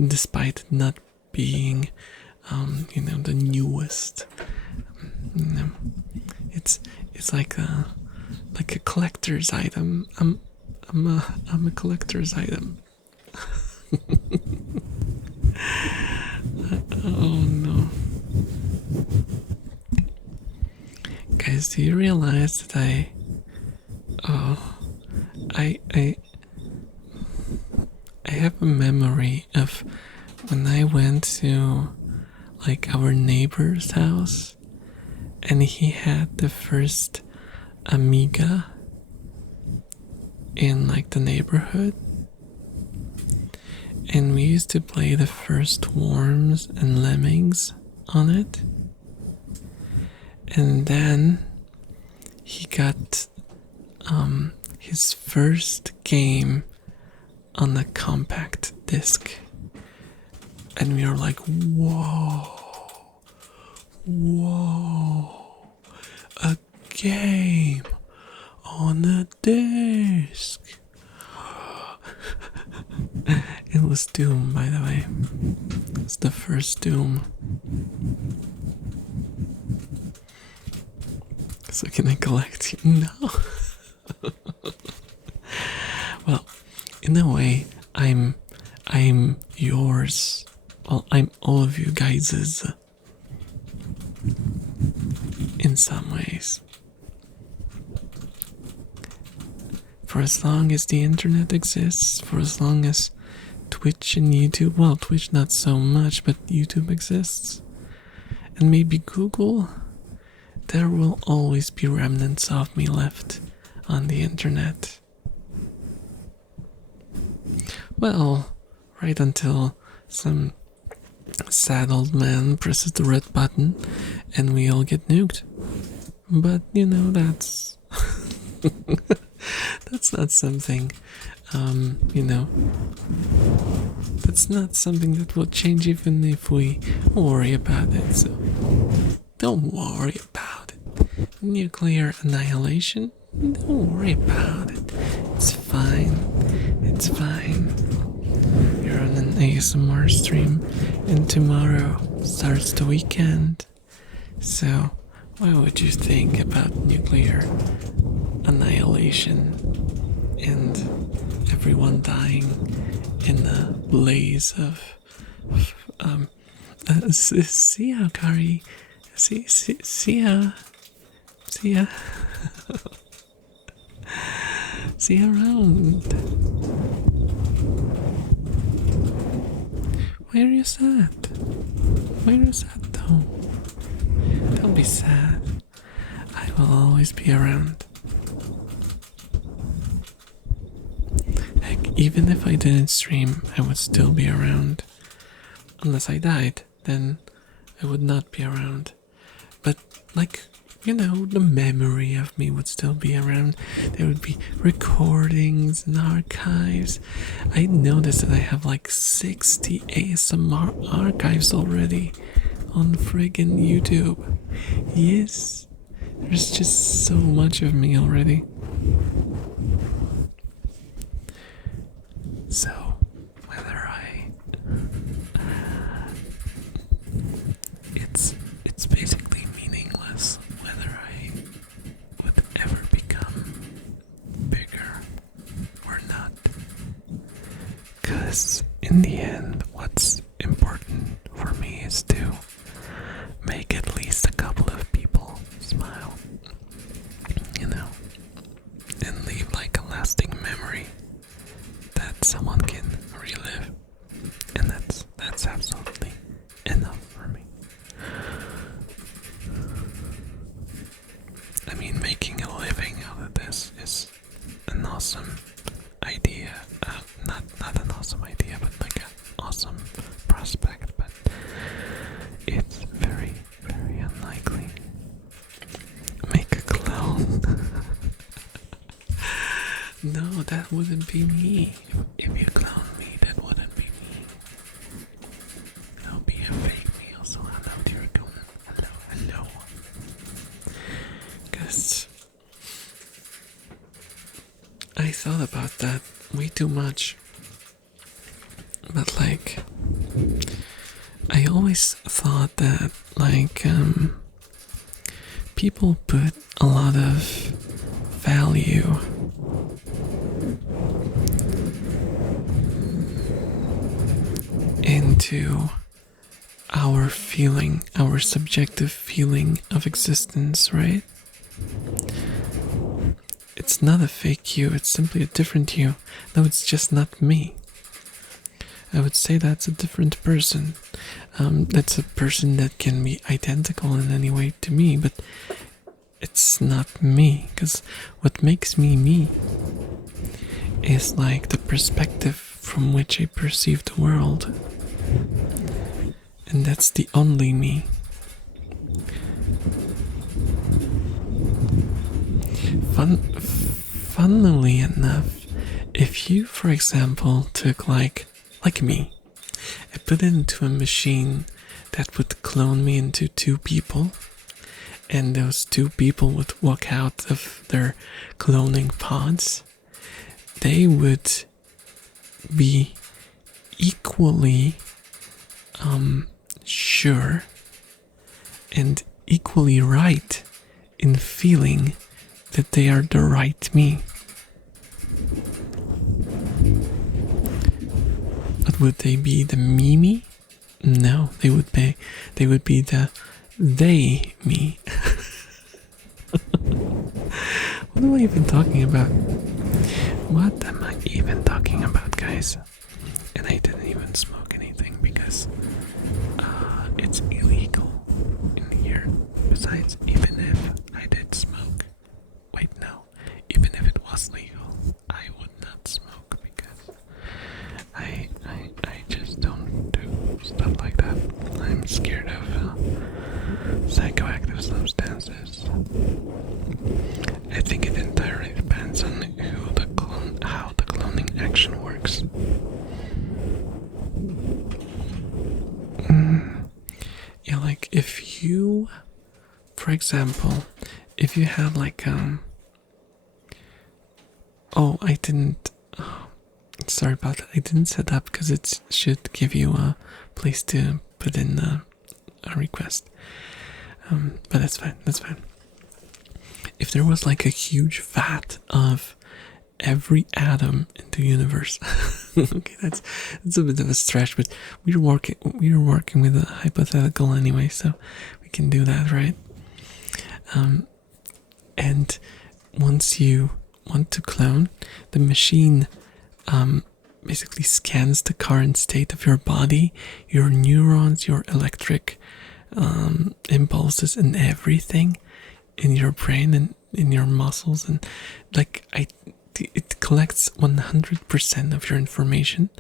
despite not being, the newest. It's like a collector's item. I'm a collector's item. Oh no. Guys, do you realize that I have a memory of when I went to, like, our neighbor's house, and he had the first Amiga in, like, the neighborhood, and we used to play the first Worms and Lemmings on it. And then he got his first game on a compact disc, and we were like, whoa, a game on a disc. It was Doom, by the way. It's the first Doom. So can I collect you? No. Well, in a way, I'm yours. Well, I'm all of you guys's. In some ways. For as long as the internet exists, for as long as Twitch and YouTube, well, Twitch not so much, but YouTube exists, and maybe Google, there will always be remnants of me left on the internet. Well, right until some sad old man presses the red button and we all get nuked. But, that's... that's not something, that's not something that will change even if we worry about it, so don't worry about it. Nuclear annihilation? Don't worry about it. It's fine. It's fine. You're on an ASMR stream, and tomorrow starts the weekend. So, why would you think about nuclear annihilation and everyone dying in a blaze of see ya, Kari. See ya. See ya. See you around. Why are you sad? Why are you sad though? Don't be sad. I will always be around. Heck, even if I didn't stream, I would still be around. Unless I died, then I would not be around. But, like, the memory of me would still be around. There would be recordings and archives. I noticed that I have like 60 ASMR archives already on friggin' YouTube. Yes, there's just so much of me already. So, whether it's that wouldn't be me. If you clone me, that wouldn't be me. That would be a fake me. Also, hello, dear Conan. Hello, hello. Because I thought about that way too much. But like, I always thought that like people put a lot of value into our feeling, our subjective feeling of existence, right? It's not a fake you, it's simply a different you. No, it's just not me. I would say that's a different person. That's a person that can be identical in any way to me, but it's not me. Because what makes me me is like the perspective from which I perceive the world. And that's the only me. Funnily enough, if you, for example, took like me, I put it into a machine that would clone me into two people, and those two people would walk out of their cloning pods, they would be equally sure and equally right in feeling that they are the right me. But would they be the me? No, they would be the they me. What am I even talking about? What am I even talking about, guys? And I didn't even smoke anything because it's illegal in here. Besides, even if I did smoke, wait, no, even if it was legal, I would not smoke because I just don't do stuff like that. I'm scared of psychoactive substances. I think it entirely depends on how the cloning action works. Yeah, like if you, for example, if you have like I didn't. Sorry about that. I didn't set up because it should give you a place to put in a request. But that's fine. That's fine. If there was like a huge vat of every atom in the universe, okay, that's a bit of a stretch, but we're working with a hypothetical anyway, so we can do that, right? And once you want to clone, the machine basically scans the current state of your body, your neurons, your electric impulses, and everything in your brain and in your muscles, and like it collects 100% of your information,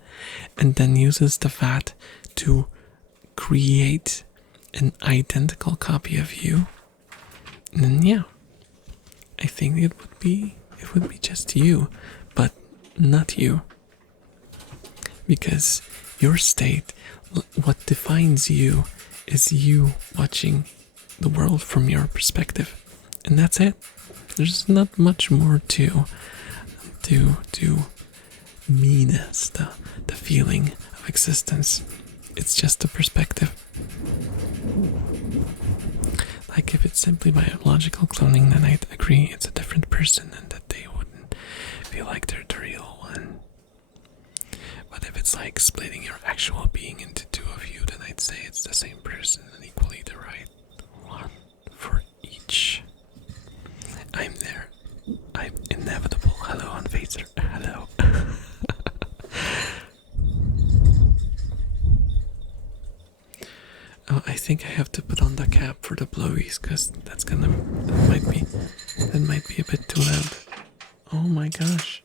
and then uses the vat to create an identical copy of you. And then yeah, I think it would be just you, but not you. Because your state, what defines you, is you watching the world from your perspective. And that's it. There's not much more to meanness, the feeling of existence. It's just a perspective. Like if it's simply biological cloning, then I'd agree it's a different person and that they wouldn't feel like they're the real one. But if it's like splitting your actual being into two of you, then I'd say it's the same person and equally the right one for each. I'm there. I'm inevitable. Hello on Phaser. Hello. Oh, I think I have to put on the cap for the blowies because that might be a bit too loud. Oh my gosh.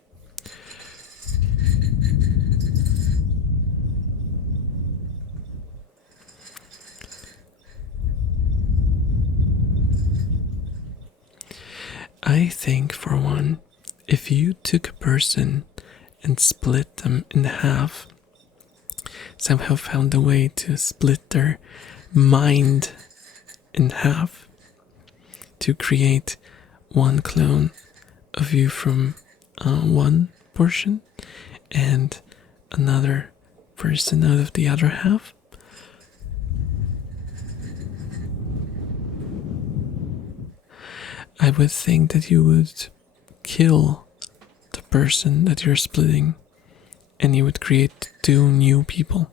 I think, for one, if you took a person and split them in half, somehow found a way to split their mind in half to create one clone of you from one portion and another person out of the other half. I would think that you would kill the person that you're splitting and you would create two new people.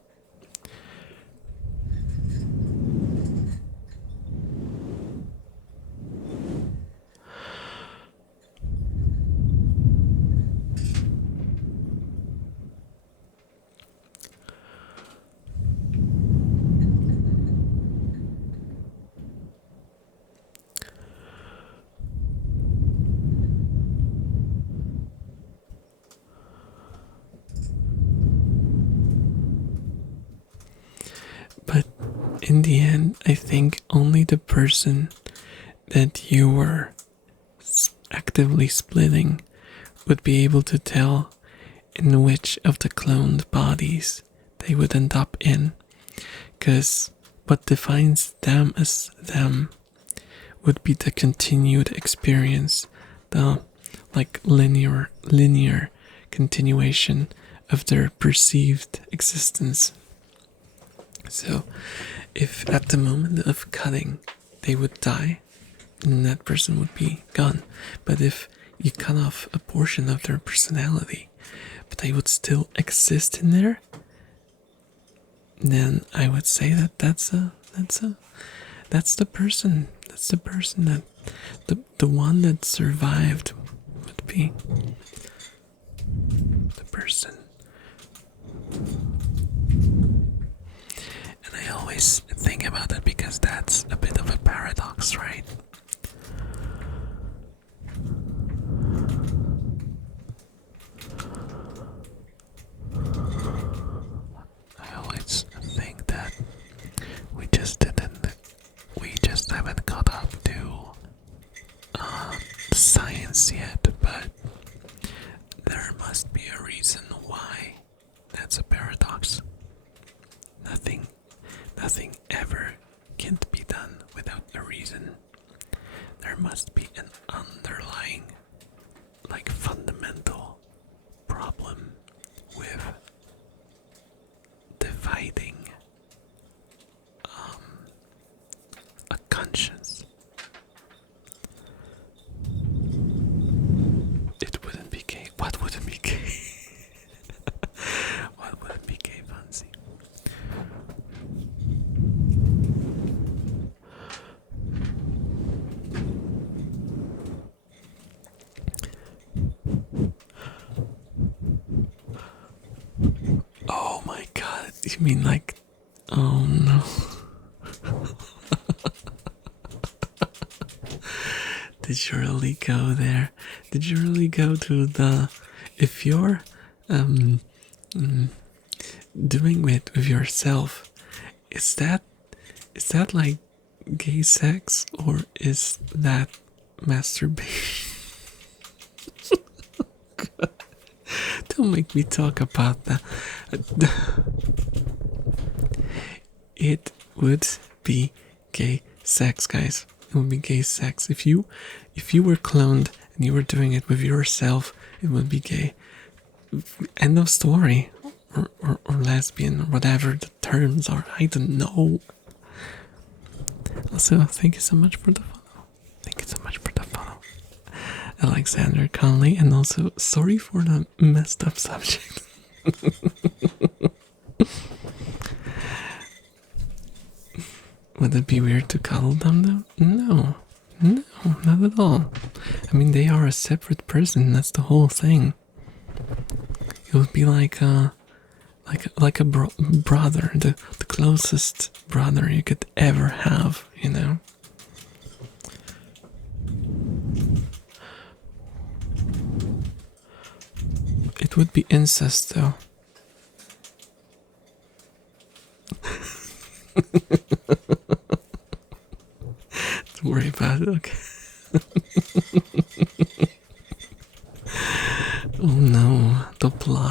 But in the end, I think only the person that you were actively splitting would be able to tell in which of the cloned bodies they would end up in. Because what defines them as them would be the continued experience, the linear continuation of their perceived existence. So, if at the moment of cutting they would die, then that person would be gone. But if you cut off a portion of their personality, but they would still exist in there, then I would say that that's the person. That's the person that the one that survived would be the person. And I always think about it because that's a bit of a paradox, right? I always think that we just haven't caught up to science yet, but there must be a reason why that's a paradox. Nothing ever can be done without a reason. There must be an underlying, fundamental problem with dividing a conscience. It wouldn't be gay. What wouldn't be gay? What wouldn't be gay, Fancy? Oh my god, you mean oh no. Did you really go there? Did you really go to if you're doing it with yourself, is that like gay sex or is that masturbation? Don't make me talk about that. It would be gay sex, guys. It would be gay sex. If you were cloned and you were doing it with yourself, it would be gay. End of story. Or lesbian, or whatever the terms are. I don't know. Also, thank you so much for the follow. Thank you so much for the follow, Alexander Conley, and also sorry for the messed up subject. Would it be weird to cuddle them though? No, not at all. I mean, they are a separate person. That's the whole thing. It would be like a brother, the closest brother you could ever have, you know. It would be incest, though. Don't worry about it, okay? Oh no, the plot.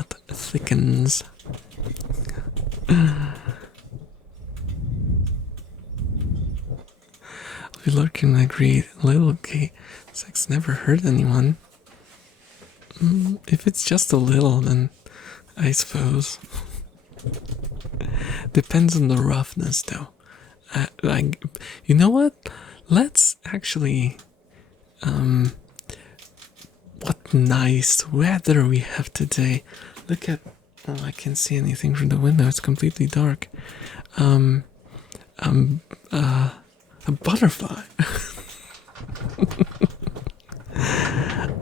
We lurking agreed. Little K. Sex never hurt anyone. If it's just a little, then I suppose. Depends on the roughness, though. Like, you know what? Let's actually. What nice weather we have today. Look at. Oh, I can't see anything from the window. It's completely dark. A butterfly.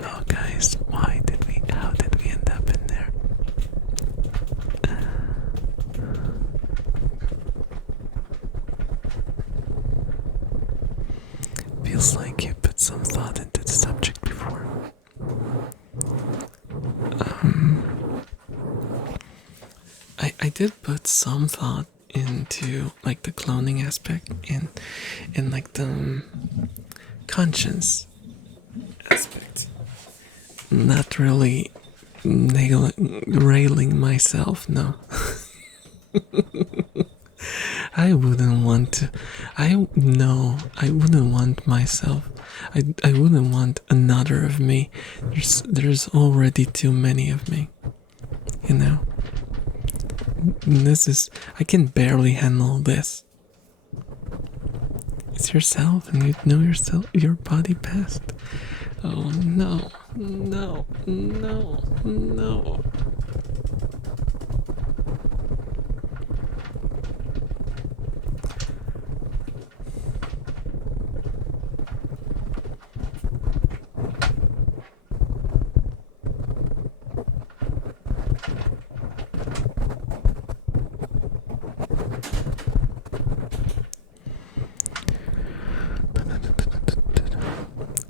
Oh, guys, how did we end up in there? Feels like you put some thought into the subject before. I did put some thought into like the cloning aspect and like the conscience aspect. Not really railing myself, no. I wouldn't want to. I wouldn't want myself. I wouldn't want another of me. There's already too many of me. You know. I can barely handle this. It's yourself, and you know yourself, your body best. Oh no, no, no, no.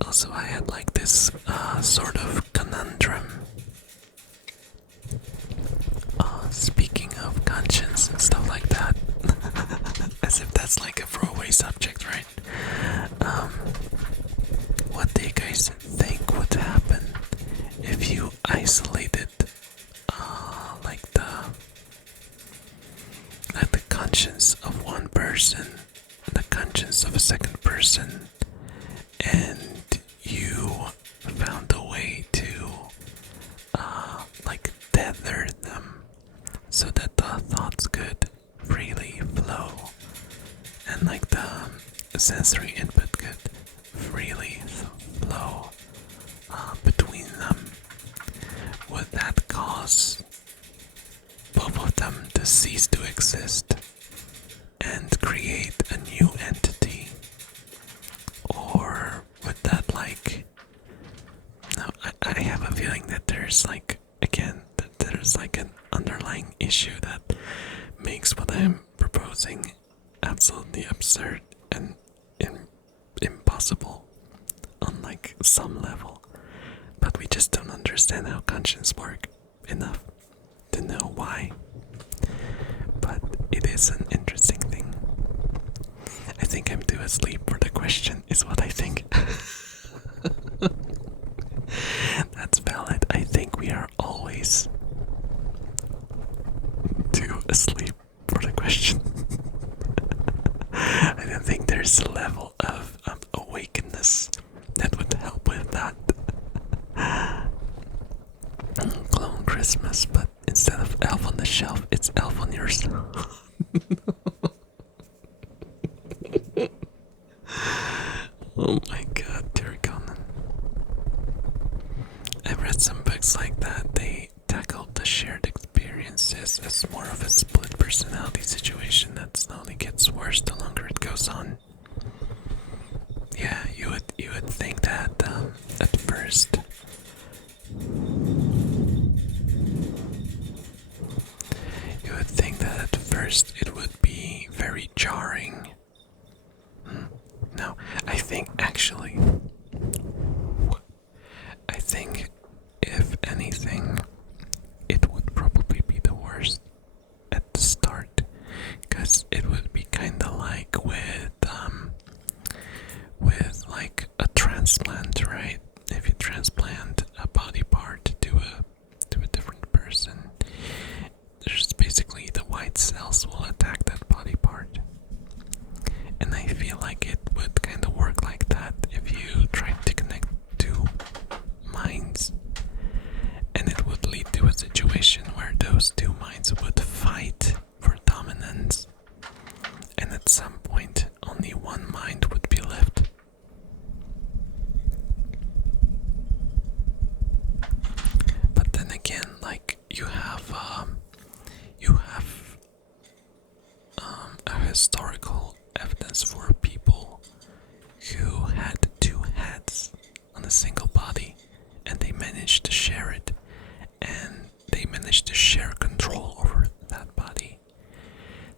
Also, I had like this sort of conundrum. Speaking of conscience and stuff like that, as if that's like a throwaway subject, right? What do you guys think would happen if you isolated, like the conscience of one person, the conscience of a second person, and you found a way to like tether them so that the thoughts could freely flow and like the sensory input could freely flow between them? Would that cause both of them to cease to exist and create a new entity? Or would that like... No, I have a feeling that there's like, again, that there's like an underlying issue that makes what I'm proposing absolutely absurd and impossible on like some level. But we just don't understand how conscience work enough to know why. But it is an interesting thing. I think I'm too asleep for the question, is what I think. That's valid. I think we are always too asleep for the question. I don't think there's a level of awakeness that would help with that. Clone Christmas, but instead of elf on the shelf, it's elf on yourself. Oh my god, dear Conan. I've read some books like that. They tackled the shared experiences as more of a split personality situation that slowly gets worse the longer it goes on. Yeah, you would think that at first. You would think that at first it would be very jarring. No, I think actually, if anything, it would probably be the worst at the start, because it would be kind of like with like a transplant, right? If you transplant a body part to a different person, there's basically the white cells will attack that body part. And I feel like it would kind of work some point only one mind would be left. But then again, like you have a historical evidence for people who had two heads on a single body, and they managed to share it, and they managed to share control over that body.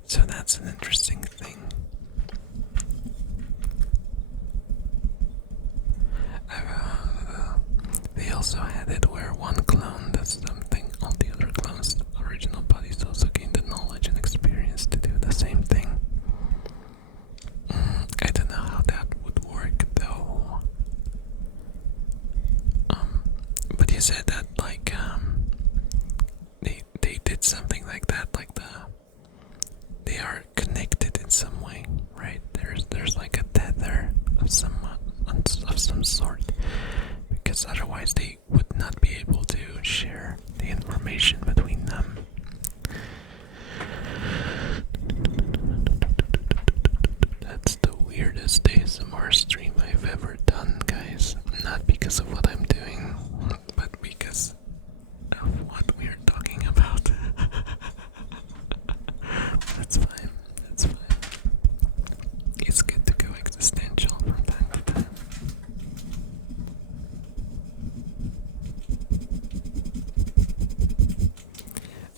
So that's an interesting thing. They also had it where one clone does something, all the other clones' original bodies also gain the knowledge and experience to do the same thing. I don't know how that would work though. But you said that like they did something like that, like they are connected in some way, right? There's like a tether of some sort, because otherwise they would not be able to share the information between them. That's the weirdest ASMR stream I've ever done, guys. Not because of what I'm doing, but because of what we're talking about. That's fine. That's fine. It's good to go existential from time to time.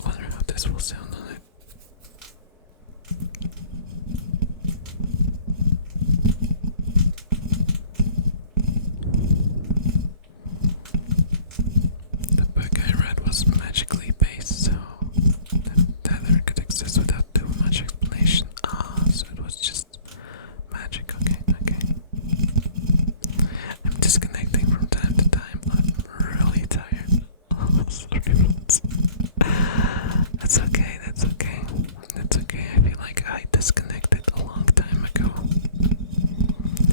Wonder how this will sound on it. The book I read was magically based, so the tether could exist without too much explanation. So it was just magic. Okay. I'm disconnecting from time to time. I'm really tired. Sorry. That's okay. I feel like I disconnected a long time ago,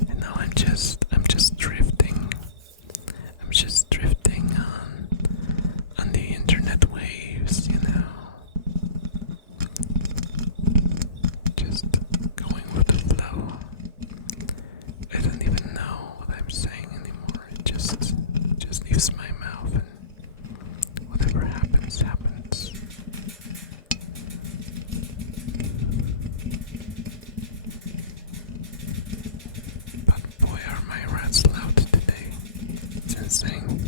and now I'm just drifting. I'm just drifting on the internet waves, you know. Just going with the flow. I don't even know what I'm saying anymore. It just leaves my mouth, and whatever happens, happens. But boy, are my rats loud today. It's insane.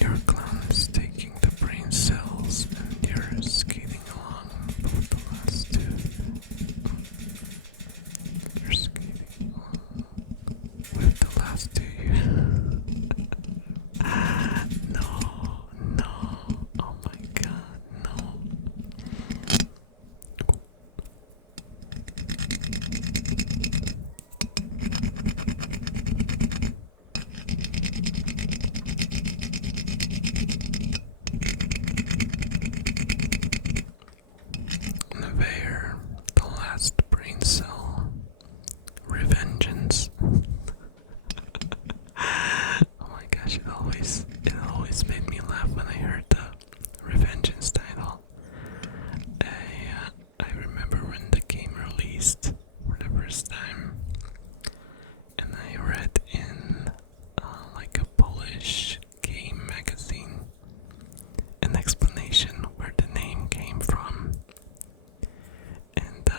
Your clown is taking the brain cells, and you're skating along both the last two. You're skating along with the last two. No. Oh my god, no. Nevair, the last brain cell. Revengeance. Oh my gosh, it always made me laugh when I heard the Revengeance title. I remember when the game released for the first time, and I read in like a Polish game magazine an explanation where the name came from, and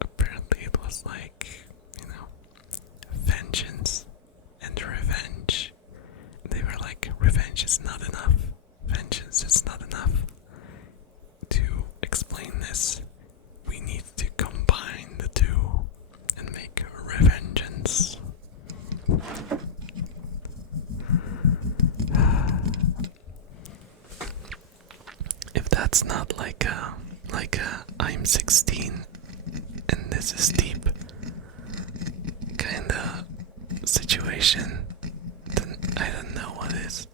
apparently it was like, you know, vengeance and revenge. They were like, revenge is not enough, vengeance is not enough to explain this. We need to combine the two and make revengeance. If that's not like a I'm 16 and this is deep kinda situation, then I don't know what is.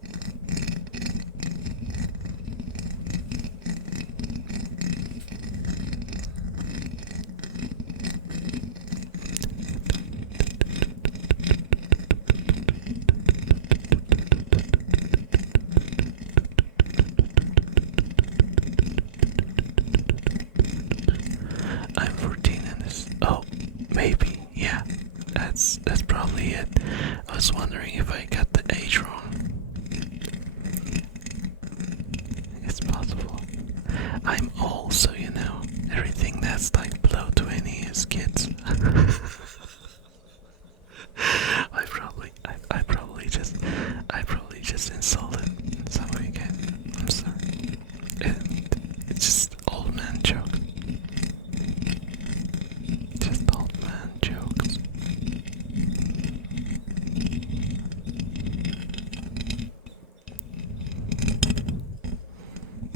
was wondering if I got the age wrong. It's possible. I'm old, so you know, everything that's like below 20 is kids. I probably just insulted some of you guys. I'm sorry. It's just old man joke. Just old man jokes.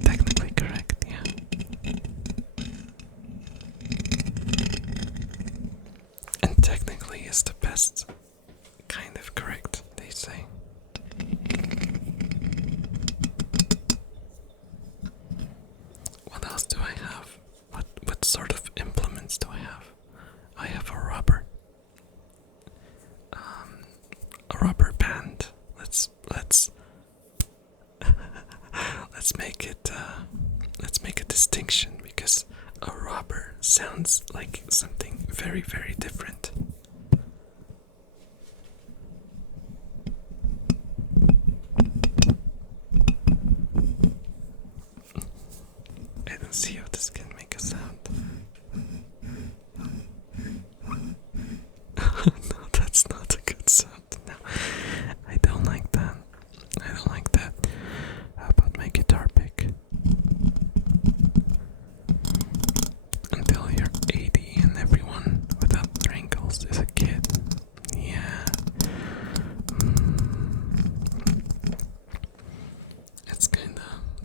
Technically correct, yeah. And technically is the best kind of correct, they say. What else do I have? What sort of implements do I have? I have a rubber. A rubber band. Let's let's make a distinction, because a rubber sounds like something very, very different. I don't see how this can make a sound. No, that's not a good sound. No, I don't like that. I don't like that. How about my guitar pick? Until you're 80 and everyone without wrinkles is a kid. Yeah.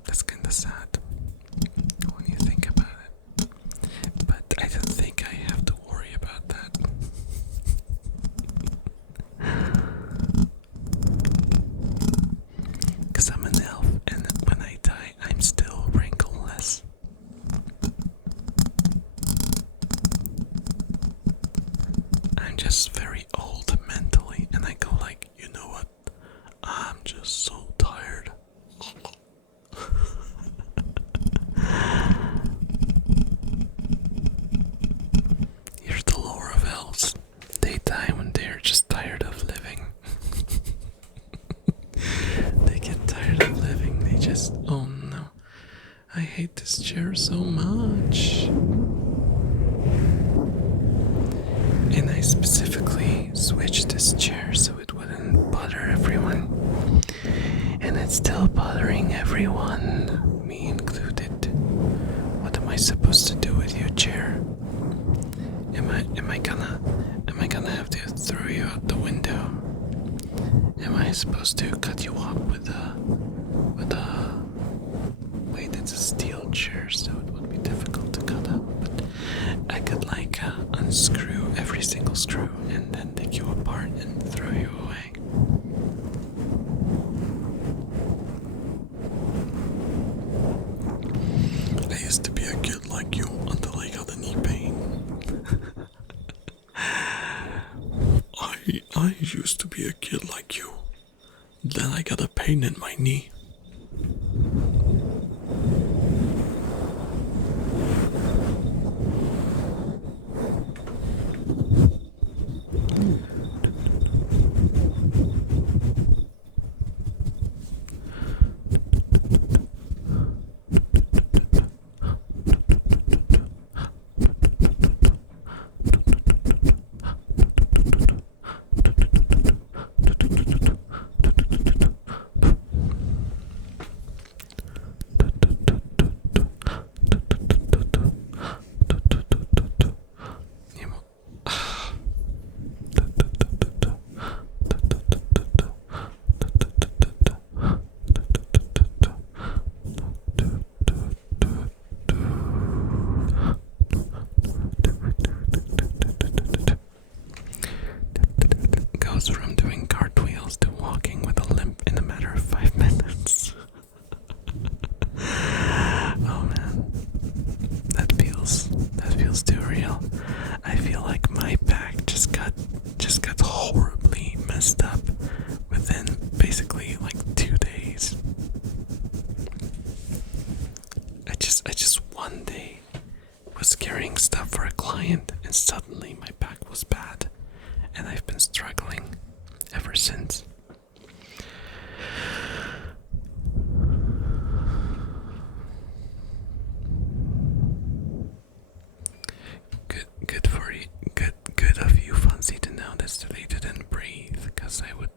That's kinda sad when you think about it. But I don't think I have to worry about that. Because I'm an elf, and when I die, I'm still wrinkleless. I'm just very old mentally, and I go like, you know what? I'm just so tired. Here's the lore of elves. They die when they're just tired of living. They get tired of living. They just, oh no, I hate this chair so much. And I specifically switched this chair so it wouldn't bother everyone. And it's still bothering everyone, me included. What am I supposed to do with your chair? Am I gonna have to throw you out the window? Am I supposed to cut you up with a wait, it's a steel chair, so it would be difficult to cut up, but I could like unscrew every single screw and then take you apart and throw you away. I used to be a kid like you until I got a knee pain. I used to be a kid like you. Then I got a pain in my knee. From doing cartwheels to walking with a limp in a matter of 5 minutes. Oh man, that feels too real. I feel like my back just got horribly messed up within basically like 2 days. I just one day was carrying stuff for a client and suddenly my back was bad. And I've been struggling. ever since. Good for you. Good of you, Fancy, to notice that they didn't breathe, because I would.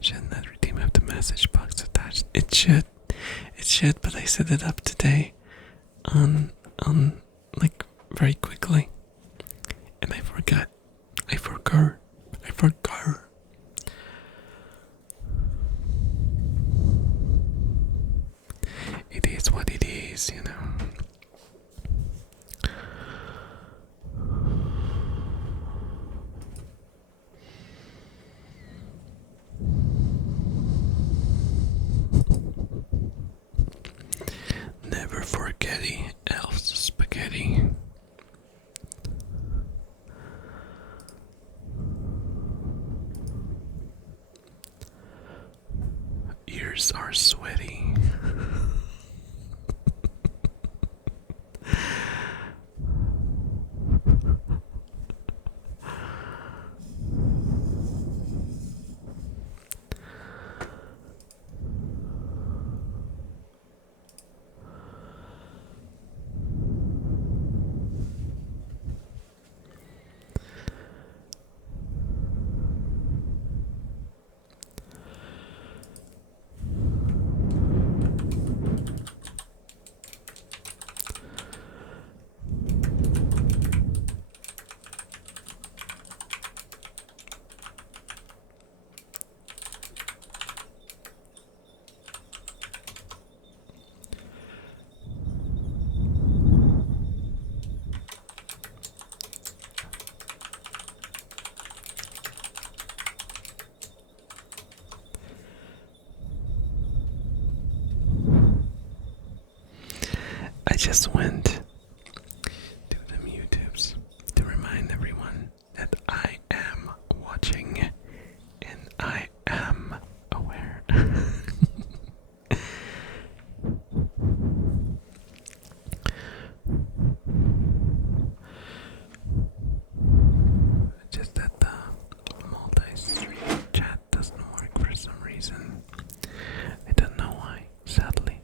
Shouldn't that redeem have the message box attached? It should. It should, but I set it up today on like very quickly. And I forgot. I forgot. It is what it is, you know. Never forgetty elf's spaghetti. Ears are sweaty. I just went to the YouTubes to remind everyone that I am watching and I am aware. Just that the multi-stream chat doesn't work for some reason. I don't know why, sadly.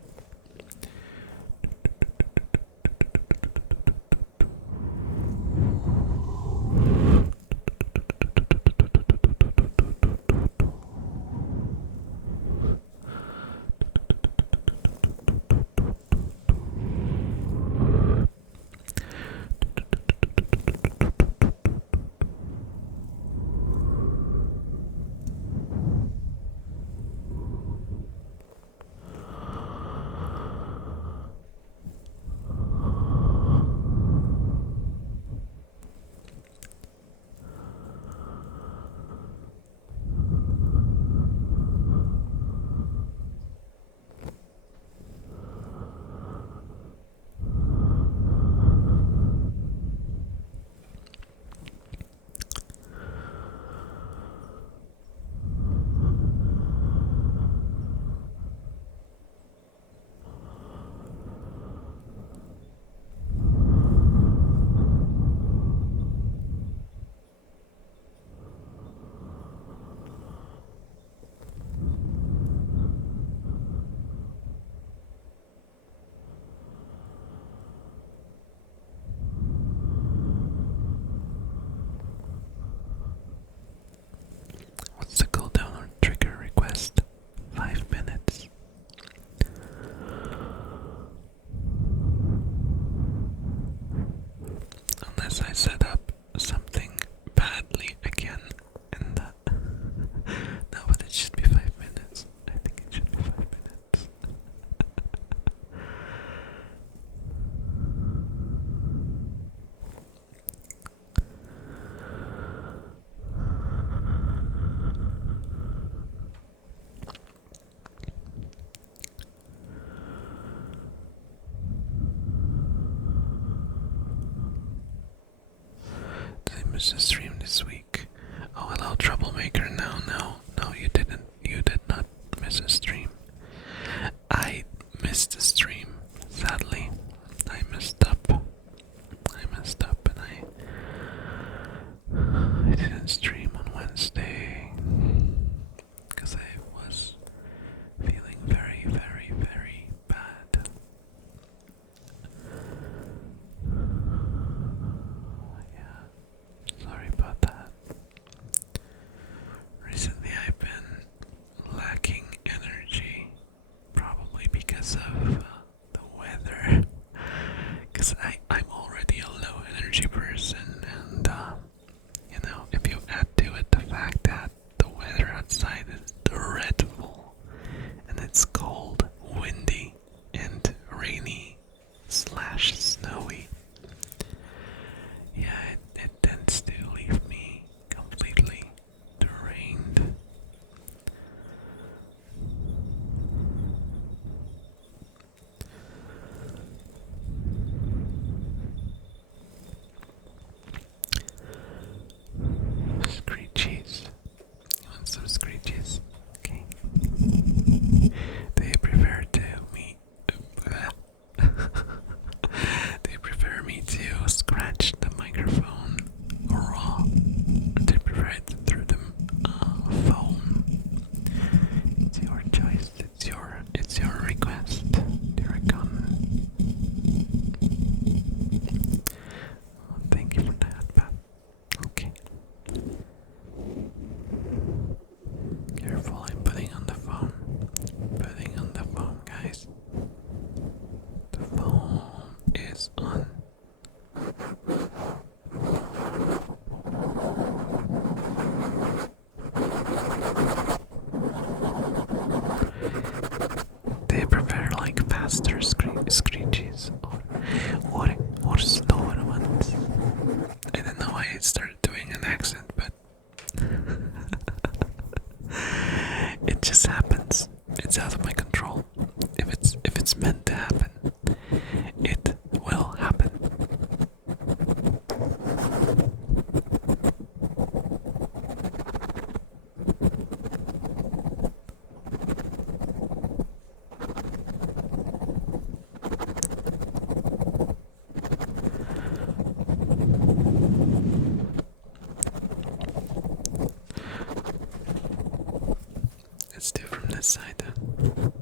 this side then.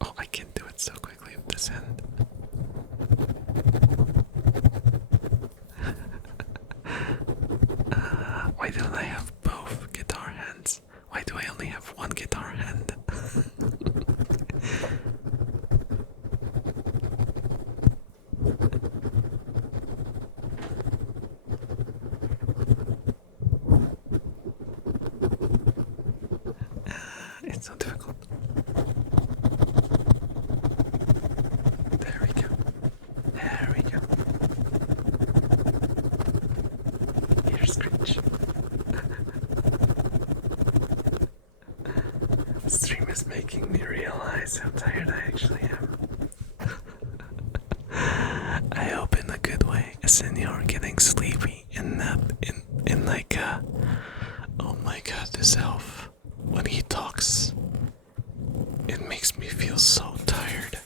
Oh, I can't do it so quickly with this hand. Why don't I have both guitar hands? Why do I only have one guitar hand? It's so difficult. There we go. There we go. Ear scratch. Stream is making me realize how tired I actually am. I hope in a good way, as in you're getting sleepy and not in like a, oh my god, this elf, when he talks, it makes me feel so tired.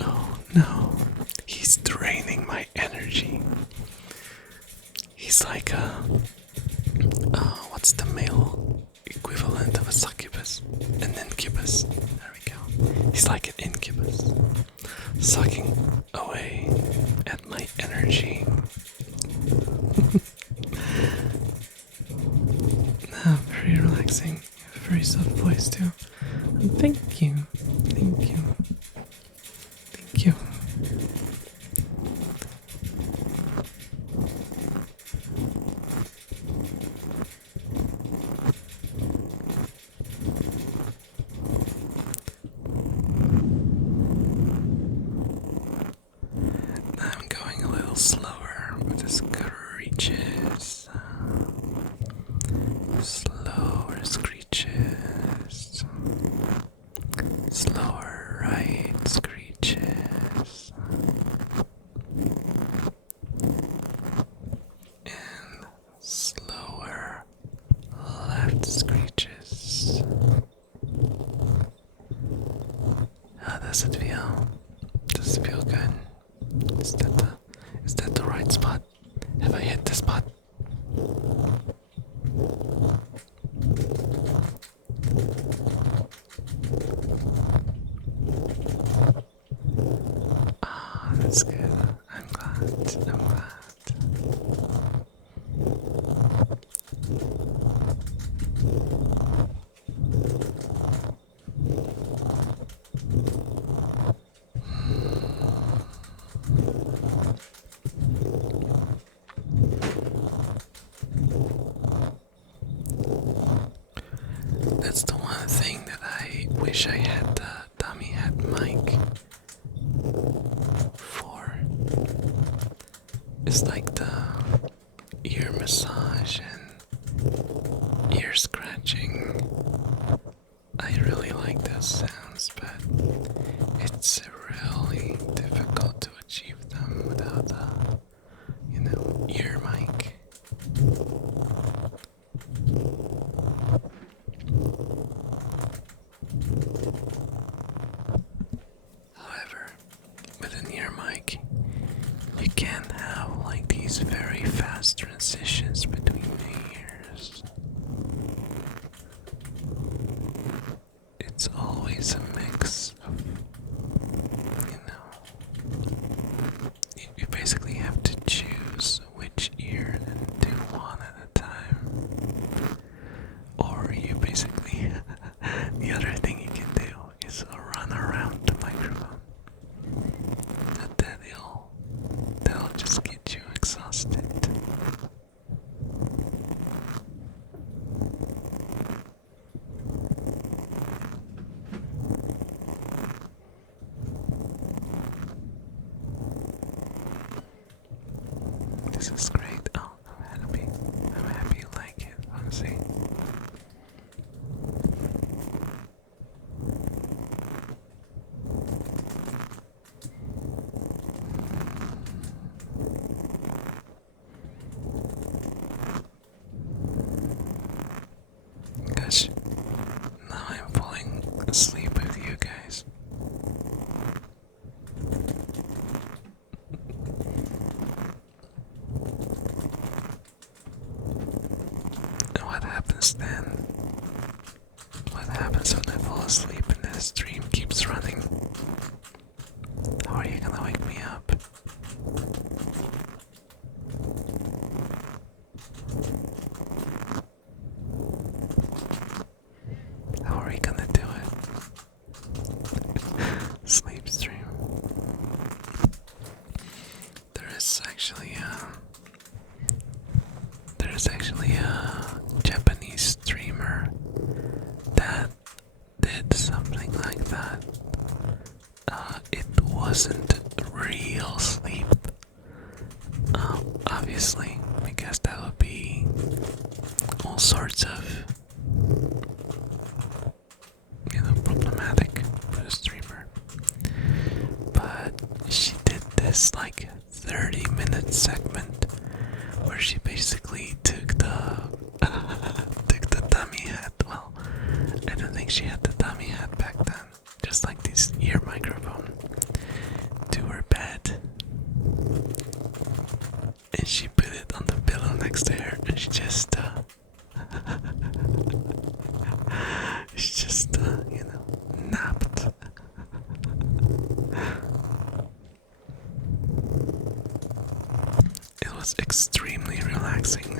Oh no, he's draining my energy. He's like what's the male equivalent of a succubus? An incubus. There we go. He's like an incubus, sucking away at my energy. Very relaxing. Very soft voice too. Thank you. Thank you. Thank you. I'm going a little slower with the screeches. Slower screeches. Slower right screeches. And slower left screeches. How does it feel? Does it feel good? Is that the right spot? Have I hit the spot? Ah, that's good. I'm glad. I'm glad. That's the one thing that I wish I had the dummy head mic for. It's like the ear massage and ear scratching. I really like those sounds, but it's really difficult to achieve them without a, ear mic. However, with an ear mic, you can have like these very fast transitions between the ears. It's always a mix of, you basically have to choose which ear and do one at a time. Or you basically, the other thing you can do is run around the microphone. That'll just get you exhausted. This is great. Oh, I'm happy. I'm happy you like it, honestly. Gosh, now I'm falling asleep with you guys. happens then? What happens when I fall asleep and the stream keeps running? How are you gonna wake me up? How are we gonna do it? Sleep stream. There is actually a Japanese streamer that did something like that. It wasn't real sleep, obviously, because that would be all sorts of, problematic for the streamer. But she did this like 30-minute segment where she basically took the took the dummy head. Well, I don't think she had the dummy head back then. Just like this ear microphone to her bed, and she put it on the pillow next to her, and she just napped. It was extremely relaxing.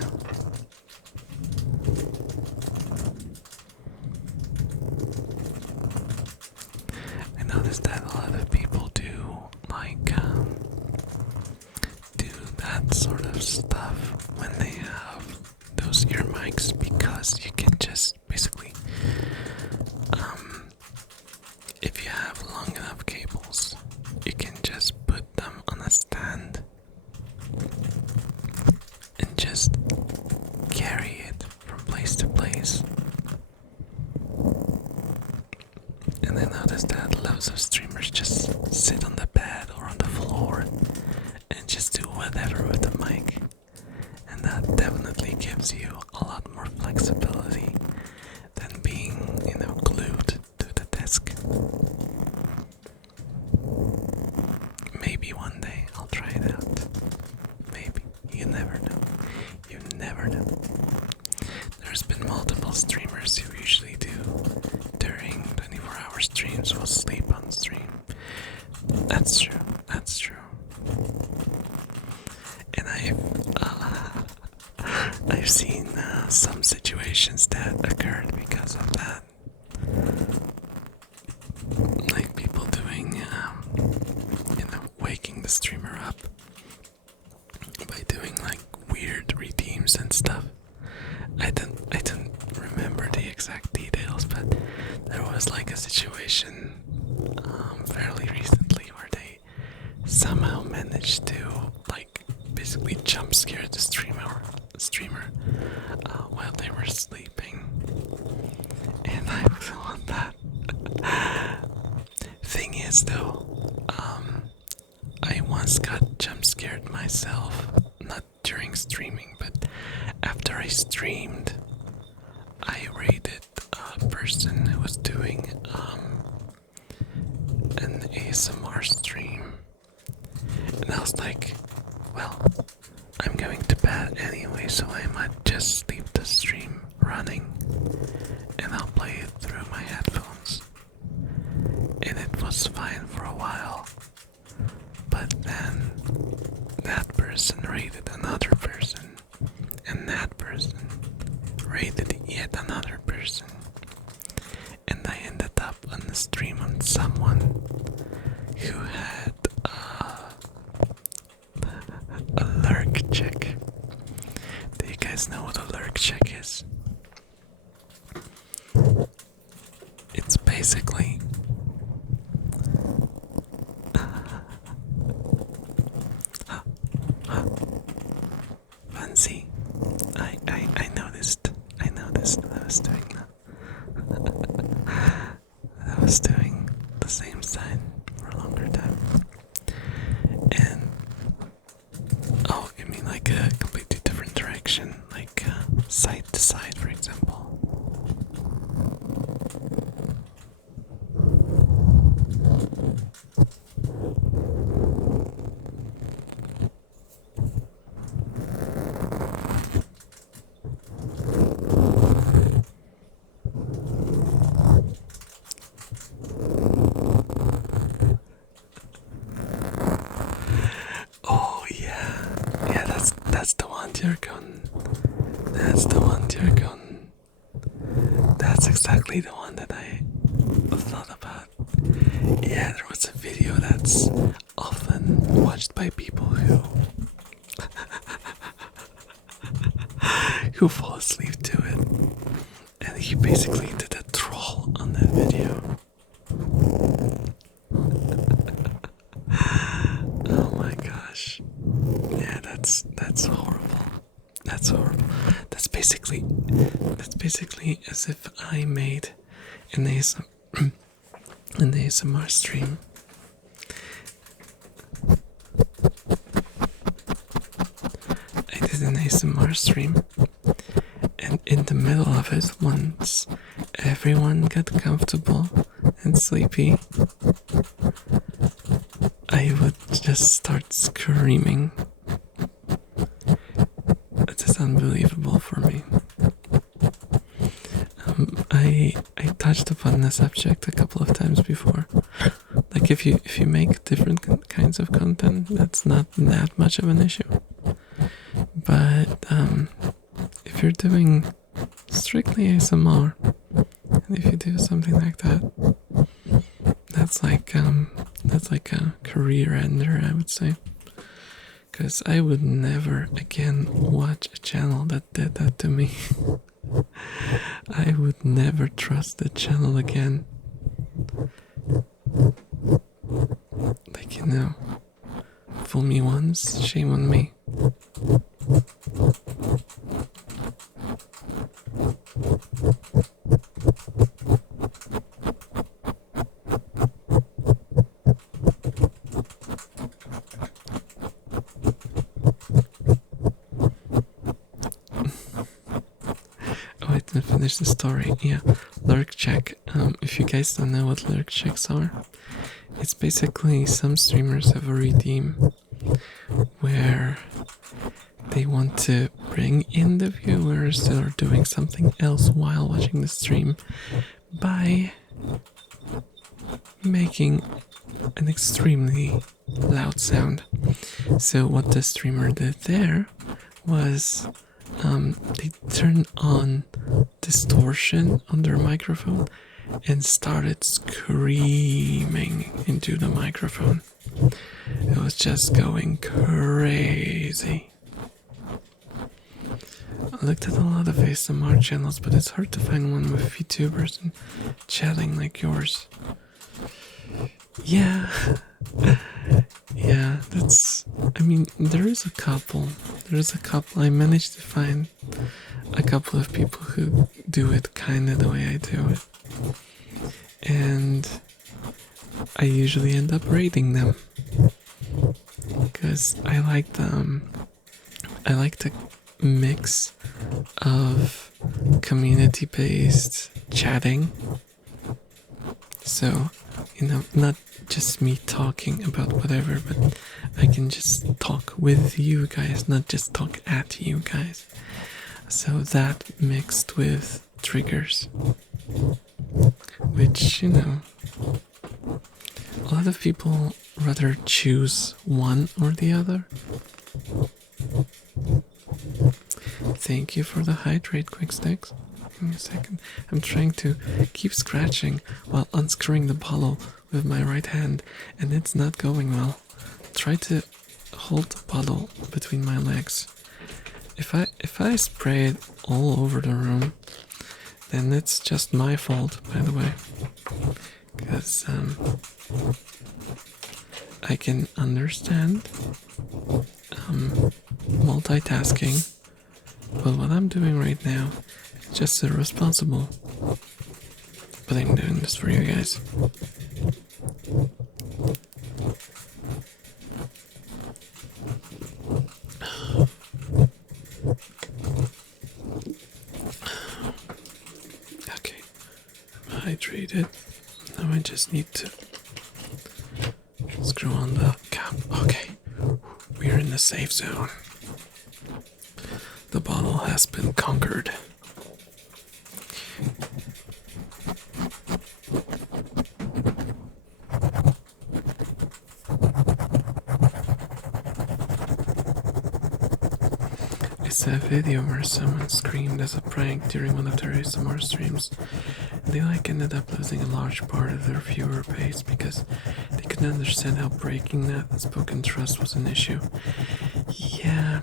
I noticed that a lot of people do do that sort of stuff when they have those ear mics, because you can just basically if you have long enough cables, you can just put them on a stand and just carry it from place to place. And I noticed that loads of streamers just sit on the bed or on the floor and just do whatever with the mic. And that definitely gives you a lot more flexibility than being, glued to the desk. Maybe one day I'll try it out. Maybe. You never know. You never know. There's been multiple streamers who usually do during 24-hour streams will sleep on stream. That's true. That's true. And I've seen some situations that occurred because of that. Like people doing, waking the streamer up by doing like weird redeems and stuff. I don't remember the exact details, but there was like a situation fairly recently where they somehow managed to like basically jump scare the streamer while they were sleeping, and I want that. Thing is though, I once got jump scared myself, not during streaming, but after I streamed. I raided a person who was doing an ASMR stream, and I was like, well, I'm going to bed anyway, so I might just leave the stream running and I'll play it through my headphones. And it was fine for a while, but then that person raided another person, and that person raided yet another person, and I ended up on the stream on someone who had a lurk check. Do you guys know what a lurk check is? It's basically fancy. I noticed that I was doing that. I was doing the same sign for a longer time. And oh, you mean like a completely different direction, like side to side, for example. That's the one, Jurgon. That's exactly the one that I thought about. Yeah, there was a video that's often watched by people who fall asleep to it. And he basically did a troll on that video. Oh my gosh. Yeah, that's horrible. That's horrible. That's basically as if I made an ASMR stream. I did an ASMR stream, and in the middle of it, once everyone got comfortable and sleepy, I would just start screaming. It is unbelievable for me. I touched upon the subject a couple of times before. Like if you make different kinds of content, that's not that much of an issue. But if you're doing strictly ASMR, and if you do something like that, that's like a career ender, I would say. Because I would never again watch a channel that did that to me. I would never trust the channel again. Like, fool me once, shame on me. I didn't finish the story. Yeah, lurk check. If you guys don't know what lurk checks are, it's basically some streamers have a redeem where they want to bring in the viewers that are doing something else while watching the stream by making an extremely loud sound. So what the streamer did there was they turned on distortion on their microphone and started screaming into the microphone. It was just going crazy. I looked at a lot of ASMR channels, but it's hard to find one with VTubers and chatting like yours. Yeah. Yeah, there is a couple. I managed to find a couple of people who do it kind of the way I do it. And I usually end up rating them. Because I like the mix of community-based chatting. So, not just me talking about whatever, but I can just talk with you guys, not just talk at you guys. So that mixed with triggers, which, a lot of people rather choose one or the other. Thank you for the hydrate, quick sticks. Give me a second. I'm trying to keep scratching while unscrewing the bottle with my right hand, and it's not going well. Try to hold the bottle between my legs. If I spray it all over the room, then it's just my fault, by the way. Because I can understand multitasking, but what I'm doing right now is just irresponsible. But I'm doing this for you guys. Okay, I'm hydrated. Now I just need to screw on the cap. Okay, we're in the safe zone. The bottle has been conquered. a video where someone screamed as a prank during one of their ASMR streams. They ended up losing a large part of their viewer base because they couldn't understand how breaking that unspoken trust was an issue. Yeah,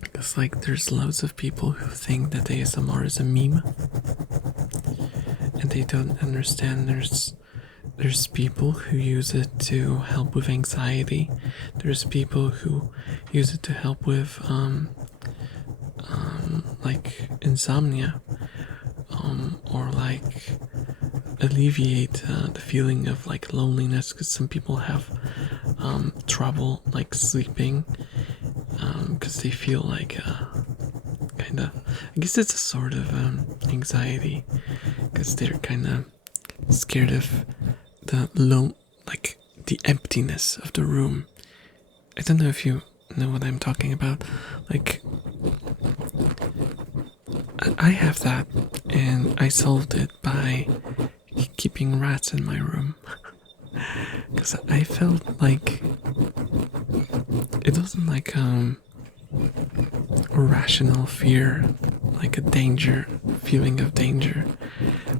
because there's loads of people who think that ASMR is a meme, and they don't understand there's people who use it to help with anxiety. There's people who use it to help with insomnia, or alleviate the feeling of loneliness, because some people have trouble sleeping, because they feel kind of, I guess it's a sort of anxiety, because they're kind of scared of the emptiness of the room. I don't know if you know what I'm talking about. I have that, and I solved it by keeping rats in my room. Because I felt like it wasn't a rational fear, like a feeling of danger,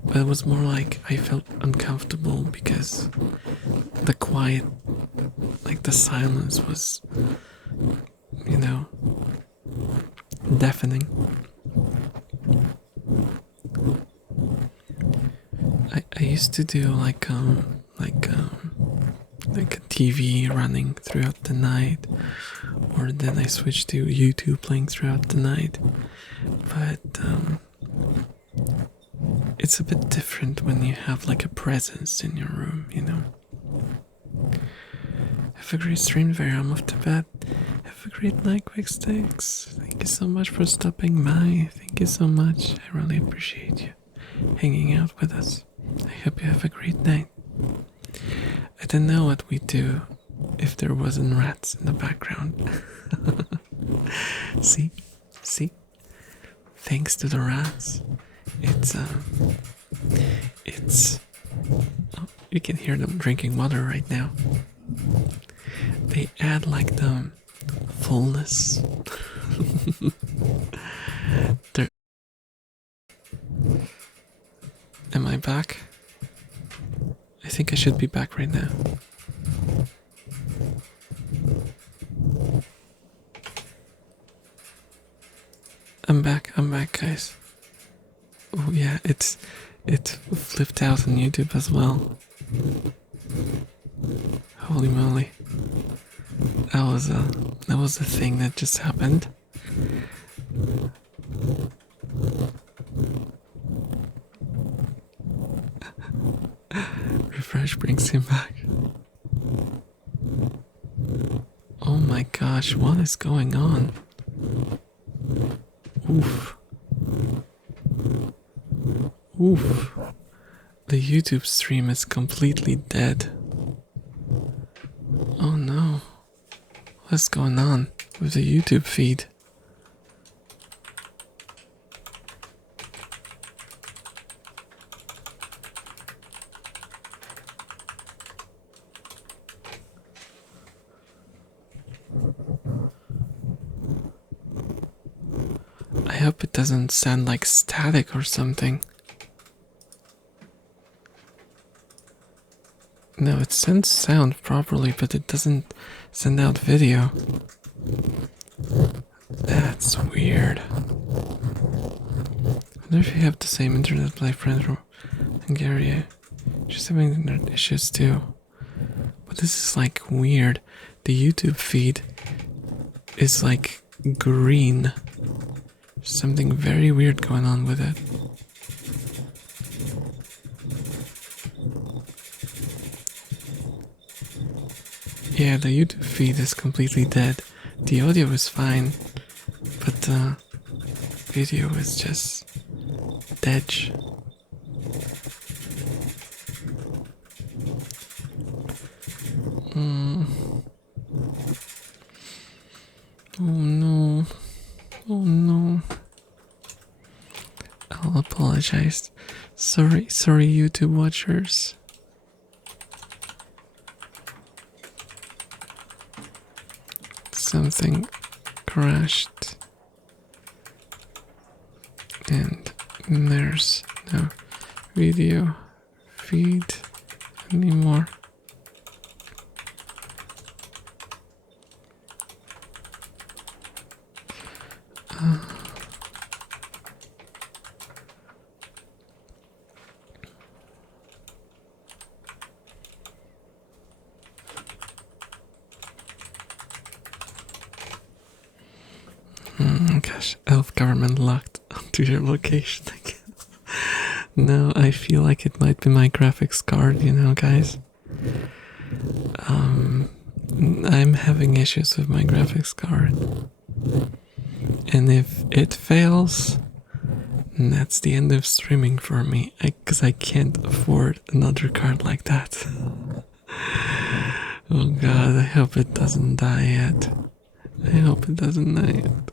but it was more I felt uncomfortable because the quiet, the silence was, deafening. I used to do a TV running throughout the night, or then I switched to YouTube playing throughout the night. But it's a bit different when you have a presence in your room, Have a great stream, Vera. I'm off to bed. Have a great night, Quick Sticks. Thank you so much for stopping by. Thank you so much. I really appreciate you hanging out with us. I hope you have a great night. I don't know what we'd do if there wasn't rats in the background. See? Thanks to the rats, it's oh, you can hear them drinking water right now. They add the fullness. Am I back? I think I should be back right now. I'm back, guys. Oh yeah, it flipped out on YouTube as well. Holy moly. That was a thing that just happened. Refresh brings him back. Oh my gosh, what is going on? Oof. The YouTube stream is completely dead. Oh no. What's going on with the YouTube feed? I hope it doesn't sound like static or something. No, it sends sound properly, but it doesn't send out video. That's weird. I wonder if you have the same internet my friend from Hungary. She's having internet issues too. But this is weird. The YouTube feed is green. Something very weird going on with it. Yeah, the YouTube feed is completely dead. The audio is fine, but the video is just dead. Oh no. I'll apologize. Sorry, YouTube watchers. Something crashed. And there's no video feed anymore. Gosh, elf government locked onto your location again. No, I feel like it might be my graphics card, you know, guys. I'm having issues with my graphics card. And if it fails, that's the end of streaming for me. Because I can't afford another card like that. Oh god, I hope it doesn't die yet. I hope it doesn't die yet.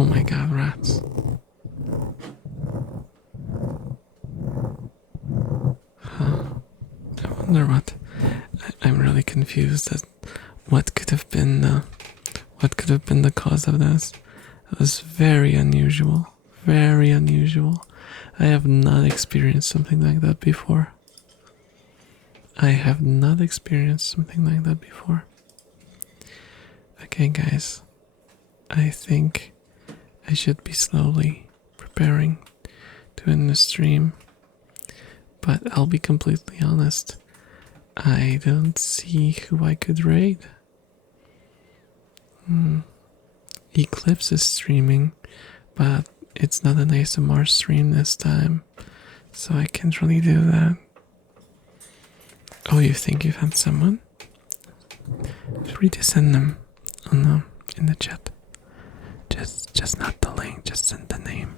Oh my god, rats. Huh. I wonder what. I'm really confused as what could have been the cause of this. It was very unusual. Very unusual. I have not experienced something like that before. I have not experienced something like that before. Okay, guys. I think I should be slowly preparing to end the stream. But I'll be completely honest. I don't see who I could raid. Eclipse is streaming, but it's not an ASMR stream this time, so I can't really do that. Oh, you think you found someone? Feel free to send them in the chat. Just not the link, just send the name,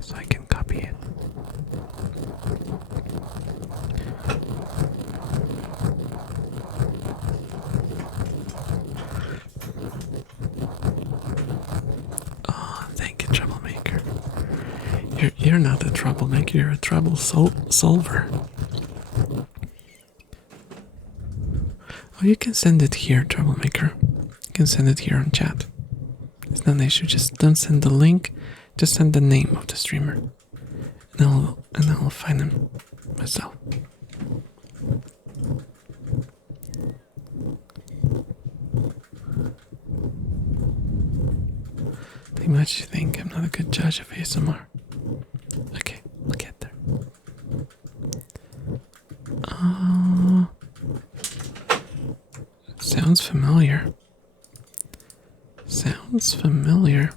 so I can copy it. Oh, thank you, troublemaker. You're not a troublemaker, you're a trouble solver. Oh, you can send it here, troublemaker. You can send it here on chat. It's not an issue. Just don't send the link. Just send the name of the streamer, and I'll find him myself. Too much you think I'm not a good judge of ASMR. Okay, we'll get there. Sounds familiar. Sounds familiar.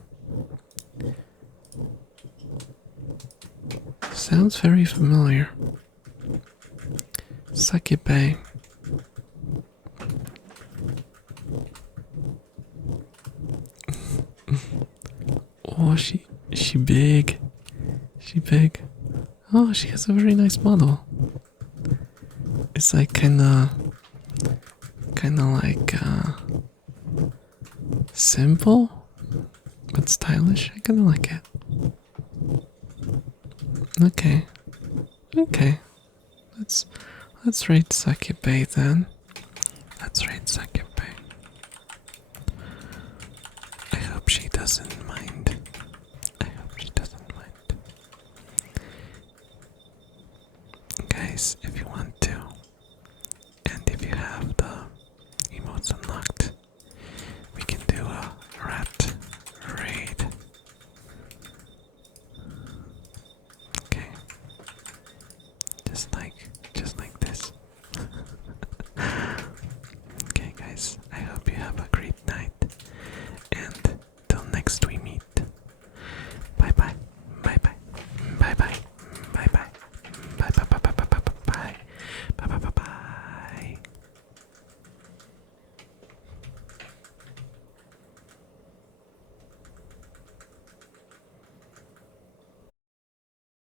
Sounds very familiar. Succubay. Oh, she big. She big. Oh, she has a very nice model. It's like kinda like simple but stylish. I kinda like it. Okay. Let's rate Succubay then. Let's rate Succubay. I hope she doesn't mind. Guys, if you want to, and if you have the emotes unlocked, we can do a rat raid. Okay. Just like